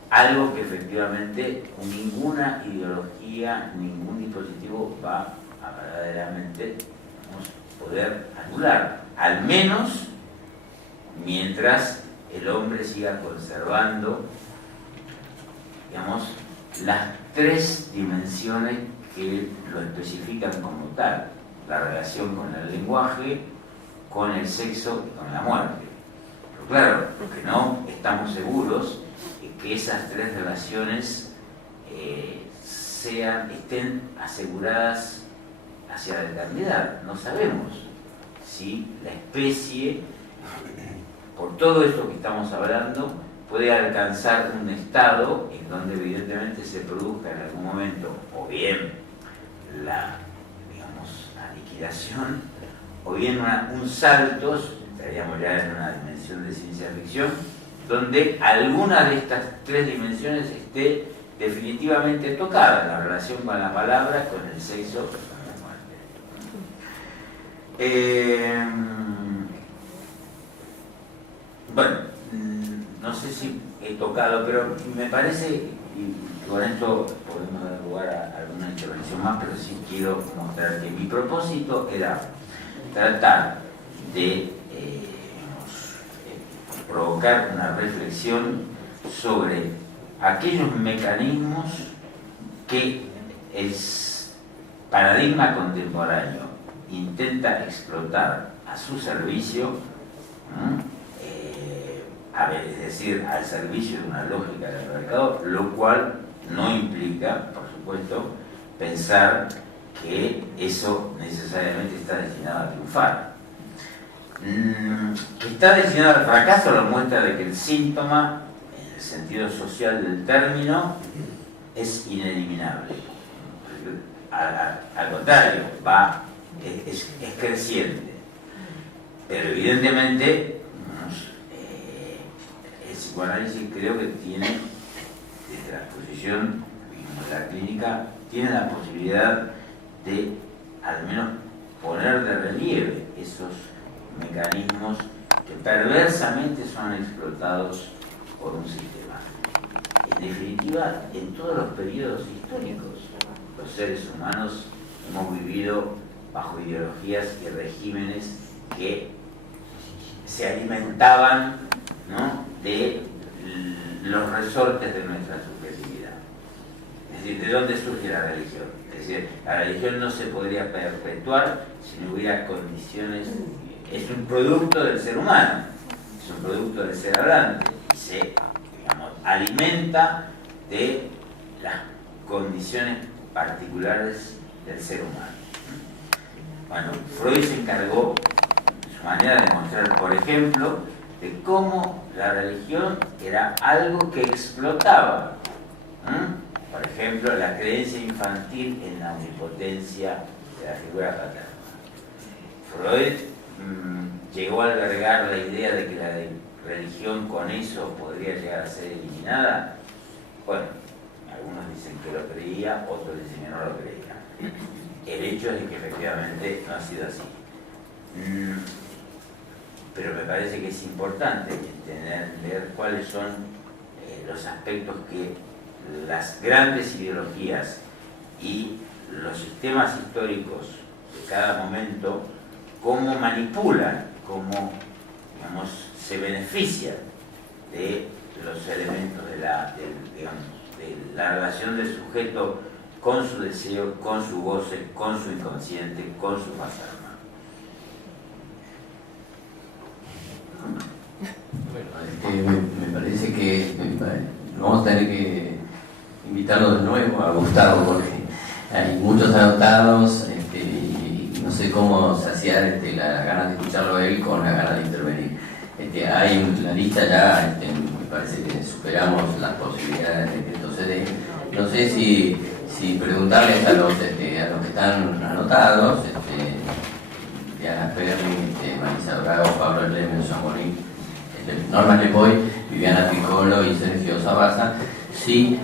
Algo que efectivamente ninguna ideología, ningún dispositivo va a verdaderamente poder anular, al menos mientras el hombre siga conservando, digamos, las tres dimensiones que lo especifican como tal: la relación con el lenguaje, con el sexo y con la muerte. Pero claro, lo que no estamos seguros es que esas tres relaciones estén aseguradas hacia la eternidad. No sabemos si la especie, por todo esto que estamos hablando, puede alcanzar un estado en donde evidentemente se produzca en algún momento o bien la, digamos, aniquilación, o bien un salto, estaríamos ya en una dimensión de ciencia ficción, donde alguna de estas tres dimensiones esté definitivamente tocada: la relación con la palabra, con el sexo, con la muerte. Bueno, no sé si he tocado, pero me parece, y con esto podemos dar lugar a alguna intervención más, pero sí quiero mostrar que mi propósito era tratar de provocar una reflexión sobre aquellos mecanismos que el paradigma contemporáneo intenta explotar a su servicio, es decir, al servicio de una lógica del mercado, lo cual no implica, por supuesto, pensar que eso necesariamente está destinado a triunfar. Que está destinado al fracaso lo muestra de que el síntoma, en el sentido social del término, es ineliminable. Al contrario, es creciente. Pero evidentemente el psicoanálisis creo que tiene, desde la exposición de la clínica, tiene la posibilidad de al menos poner de relieve esos mecanismos que perversamente son explotados por un sistema. En definitiva, en todos los periodos históricos, los seres humanos hemos vivido bajo ideologías y regímenes que se alimentaban, ¿no?, de los resortes de nuestra subjetividad. Es decir, ¿de dónde surge la religión? Es decir, la religión no se podría perpetuar si no hubiera condiciones. Es un producto del ser humano, es un producto del ser hablante, y se, digamos, alimenta de las condiciones particulares del ser humano. Bueno, Freud se encargó, de su manera, de mostrar, por ejemplo, de cómo la religión era algo que explotaba, por ejemplo, la creencia infantil en la omnipotencia de la figura paterna. Freud llegó a albergar la idea de que la religión con eso podría llegar a ser eliminada. Bueno, algunos dicen que lo creía, otros dicen que no lo creía. El hecho es que efectivamente no ha sido así. Pero me parece que es importante entender cuáles son los aspectos que las grandes ideologías y los sistemas históricos de cada momento, cómo manipulan, cómo, digamos, se benefician de los elementos de la relación del sujeto con su deseo, con su goce, con su inconsciente, con su pasado. Bueno, me parece que vamos a tener que invitarlo de nuevo a Gustavo, porque hay muchos anotados, y no sé cómo saciar la ganas de escucharlo a él con la ganas de intervenir. Hay la lista ya, me parece que superamos las posibilidades de que esto se dé. No sé si preguntarles a los que están anotados, Diana Ferri, Marisa Bravo, Pablo Lemon, Norma Lepoy, Viviana Piccolo y Sergio Sabasa, si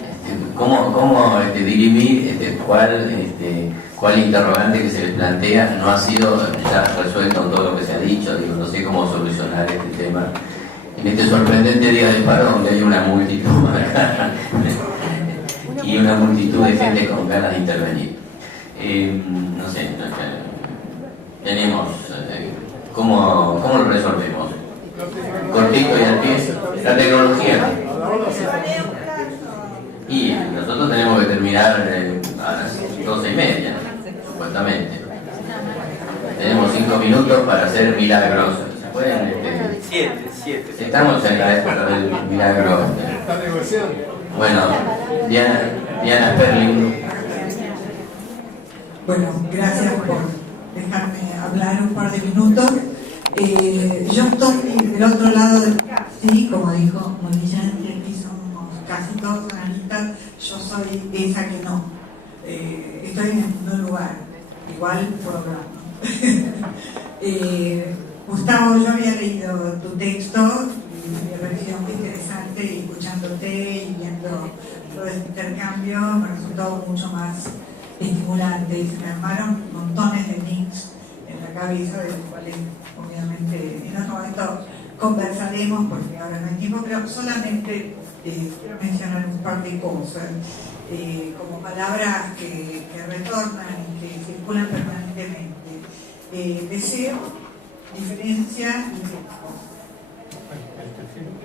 cómo dirimir cuál interrogante que se les plantea no ha sido ya resuelto en todo lo que se ha dicho. Digo, no sé cómo solucionar este tema en este sorprendente día de paro donde hay una multitud y una multitud de gente con ganas de intervenir. No sé, tenemos ¿cómo lo resolvemos? Cortito y al pie, la tecnología. Y nosotros tenemos que terminar a las 12:30, supuestamente. Tenemos 5 minutos para hacer milagros. ¿Se pueden? 7. Estamos en la época del milagro. Bueno, Diana Sperling. Bueno, gracias por dejarme hablar un par de minutos. Yo estoy del otro lado del sí, como dijo Morillán, y aquí somos casi todos analistas. Yo soy esa que no. Estoy en el segundo lugar, igual por otro lado. Gustavo, yo había leído tu texto y me pareció muy interesante, y escuchándote y viendo todo este intercambio me resultó mucho más estimulante. Se me armaron montones de links en la cabeza, de los cuales obviamente en otro momento conversaremos porque ahora no hay tiempo, pero solamente quiero mencionar un par de cosas como palabras que retornan y que circulan permanentemente. Deseo, diferencia y tiempo.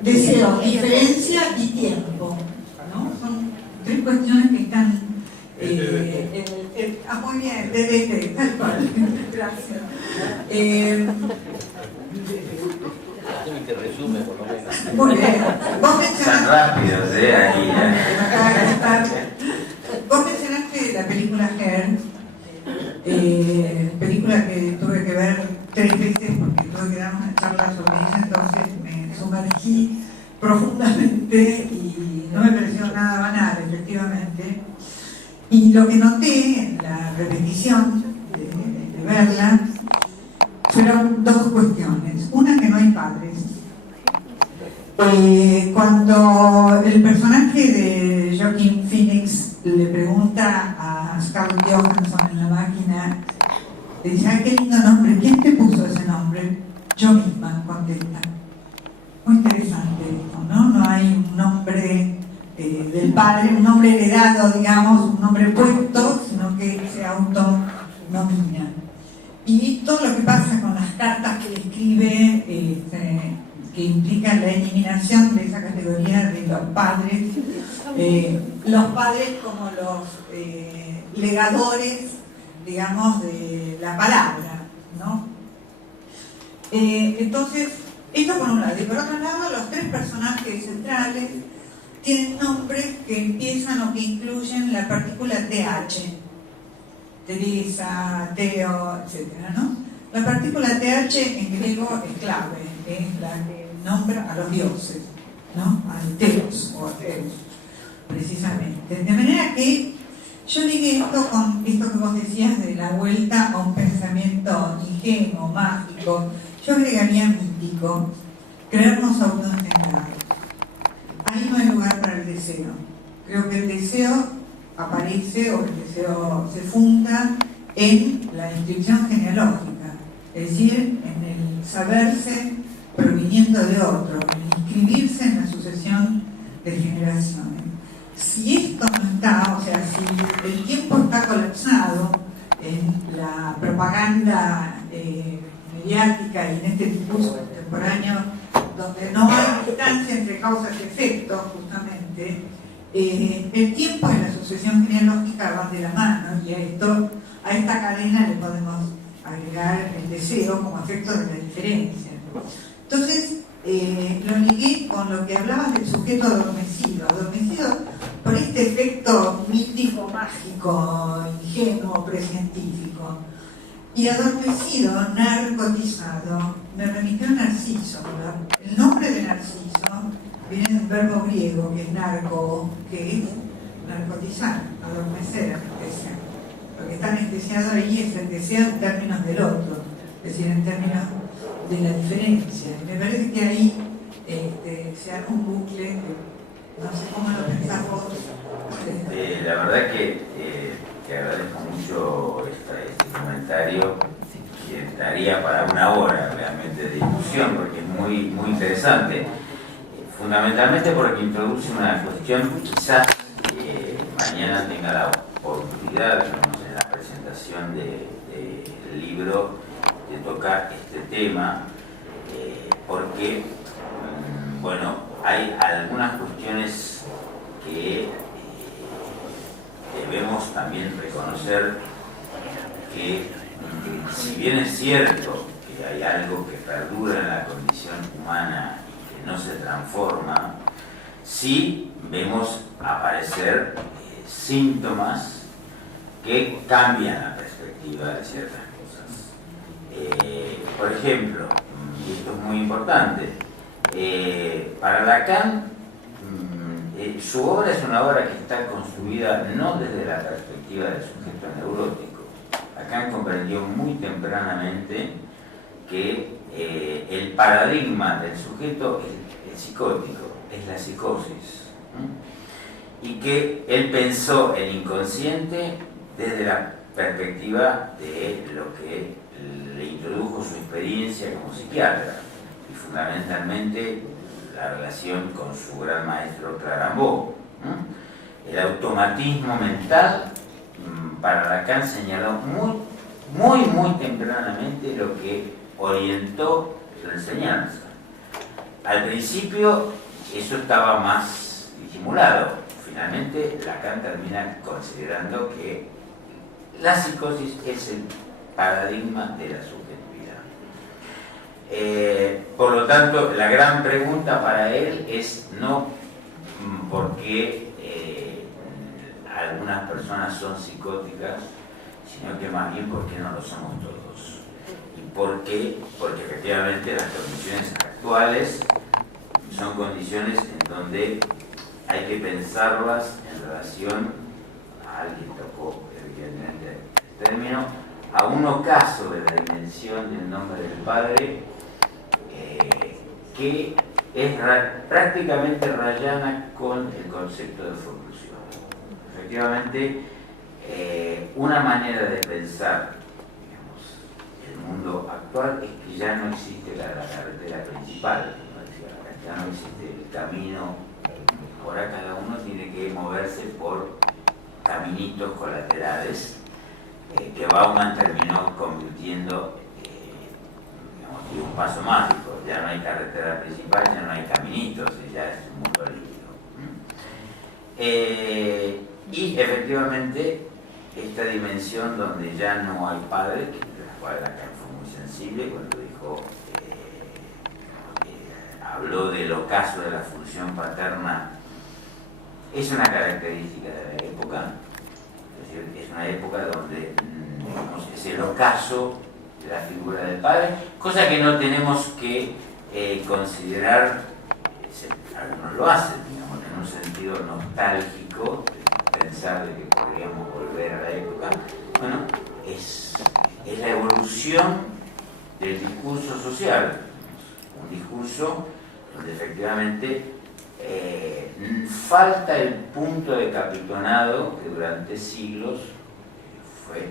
Deseo, diferencia y tiempo, ¿no? Son tres cuestiones que están muy bien, DDT, tal cual. Gracias. Te resume por lo menos. Muy bien. Vos mencionaste. Tan rápidos, ahí. Vos mencionaste la película Hair, película que tuve que ver 3 veces porque tuve que dar una charla sobre ella, entonces me sumergí profundamente y no me pareció nada banal, efectivamente. Y lo que noté en la repetición de verla fueron 2 cuestiones. Una, que no hay padres. Cuando el personaje de Joaquin Phoenix le pregunta a Scarlett Johansson en la máquina, le dice: ¡ay, qué lindo nombre! ¿Quién te puso ese nombre? Yo misma, contesta. Muy interesante esto, ¿no? No hay un nombre del padre, un nombre heredado, digamos, un nombre puesto, sino que se autonomina. Y todo lo que pasa con las cartas que escribe, que implican la eliminación de esa categoría de los padres como los legadores, digamos, de la palabra, ¿no? Entonces, esto por un lado. Y por otro lado, los 3 personajes centrales tienen nombres que empiezan o que incluyen la partícula TH. Teresa, Teo, etc., ¿no? La partícula TH en griego es clave, es la que nombra a los dioses, ¿no? Al Teos o a Zeus, precisamente. De manera que yo ligué esto con esto que vos decías de la vuelta a un pensamiento ingenuo, mágico. Yo agregaría mítico, creernos autoengendrados. Ahí no hay lugar para el deseo. Creo que el deseo aparece, o el deseo se funda en la inscripción genealógica, es decir, en el saberse proviniendo de otro, en inscribirse en la sucesión de generaciones. Si esto no está, o sea, si el tiempo está colapsado en la propaganda mediática y en este discurso contemporáneo, donde no hay distancia entre causas y efectos, justamente, el tiempo y la sucesión genealógica van de la mano, y a esta cadena le podemos agregar el deseo como efecto de la diferencia. Entonces, lo ligué con lo que hablabas del sujeto adormecido por este efecto mítico, mágico, ingenuo, prescientífico. Y adormecido, narcotizado, me remitió a Narciso. El nombre de Narciso viene de un verbo griego que es narco, que es narcotizar, adormecer, anestesiar. Lo que está anestesiado ahí es el deseo en términos del otro, es decir, en términos de la diferencia. Me parece que ahí se hace un bucle No sé cómo lo pensás vos. La verdad que agradezco mucho este comentario, que daría para una hora realmente de discusión, porque es muy interesante, fundamentalmente porque introduce una cuestión, quizás mañana tenga la oportunidad, digamos, en la presentación del libro, de tocar este tema, porque, bueno, hay algunas cuestiones que debemos también reconocer que, si bien es cierto que hay algo que perdura en la condición humana y que no se transforma, sí vemos aparecer síntomas que cambian la perspectiva de ciertas cosas. Por ejemplo, y esto es muy importante, para Lacan, su obra es una obra que está construida no desde la perspectiva del sujeto neurótico. Lacan comprendió muy tempranamente que el paradigma del sujeto es psicótico, es la psicosis, y que él pensó el inconsciente desde la perspectiva de lo que le introdujo su experiencia como psiquiatra, y fundamentalmente la relación con su gran maestro Clarambeau. El automatismo mental, para Lacan, señaló muy tempranamente lo que orientó la enseñanza. Al principio eso estaba más disimulado. Finalmente Lacan termina considerando que la psicosis es el paradigma de la subjetividad. Por lo tanto, la gran pregunta para él es no por qué algunas personas son psicóticas, sino que más bien por qué no lo somos todos. ¿Y por qué? Porque efectivamente las condiciones actuales son condiciones en donde hay que pensarlas en relación, alguien tocó evidentemente el término, a un ocaso de la dimensión del nombre del Padre, que es prácticamente rayana con el concepto de formación. Efectivamente, una manera de pensar, digamos, el mundo actual es que ya no existe la carretera principal, ya no existe el camino, ahora cada uno tiene que moverse por caminitos colaterales que Bauman terminó convirtiendo y un paso mágico, ya no hay carretera principal, ya no hay caminitos, ya es un mundo líquido. Y efectivamente, esta dimensión donde ya no hay padre, de la cual Lacan fue muy sensible cuando dijo, habló del ocaso de la función paterna, es una característica de la época, es decir, es una época donde, digamos, es el ocaso de la figura del padre, cosa que no tenemos que considerar, algunos lo hacen, digamos, en un sentido nostálgico, pensar de que podríamos volver a la época. Bueno, es la evolución del discurso social, un discurso donde efectivamente falta el punto de capitonado que durante siglos fue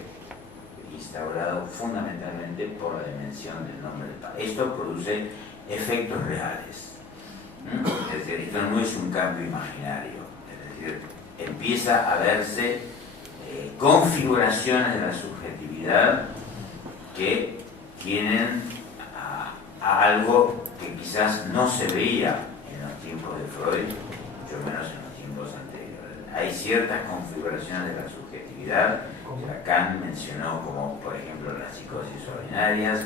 instaurado fundamentalmente por la dimensión del nombre del Padre. Esto produce efectos reales. Es decir, esto no es un cambio imaginario. Es decir, empieza a verse configuraciones de la subjetividad que tienen a algo que quizás no se veía en los tiempos de Freud, mucho menos en los tiempos anteriores. Hay ciertas configuraciones de la subjetividad que Lacan mencionó, como por ejemplo las psicosis ordinarias,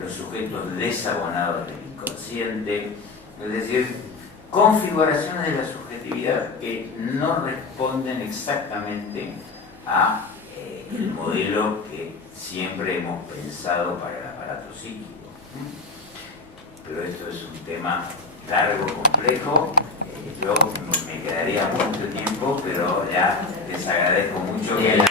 los sujetos desabonados del inconsciente, es decir, configuraciones de la subjetividad que no responden exactamente a el modelo que siempre hemos pensado para el aparato psíquico. Pero esto es un tema largo, complejo. Yo me quedaría mucho tiempo, pero ya les agradezco mucho que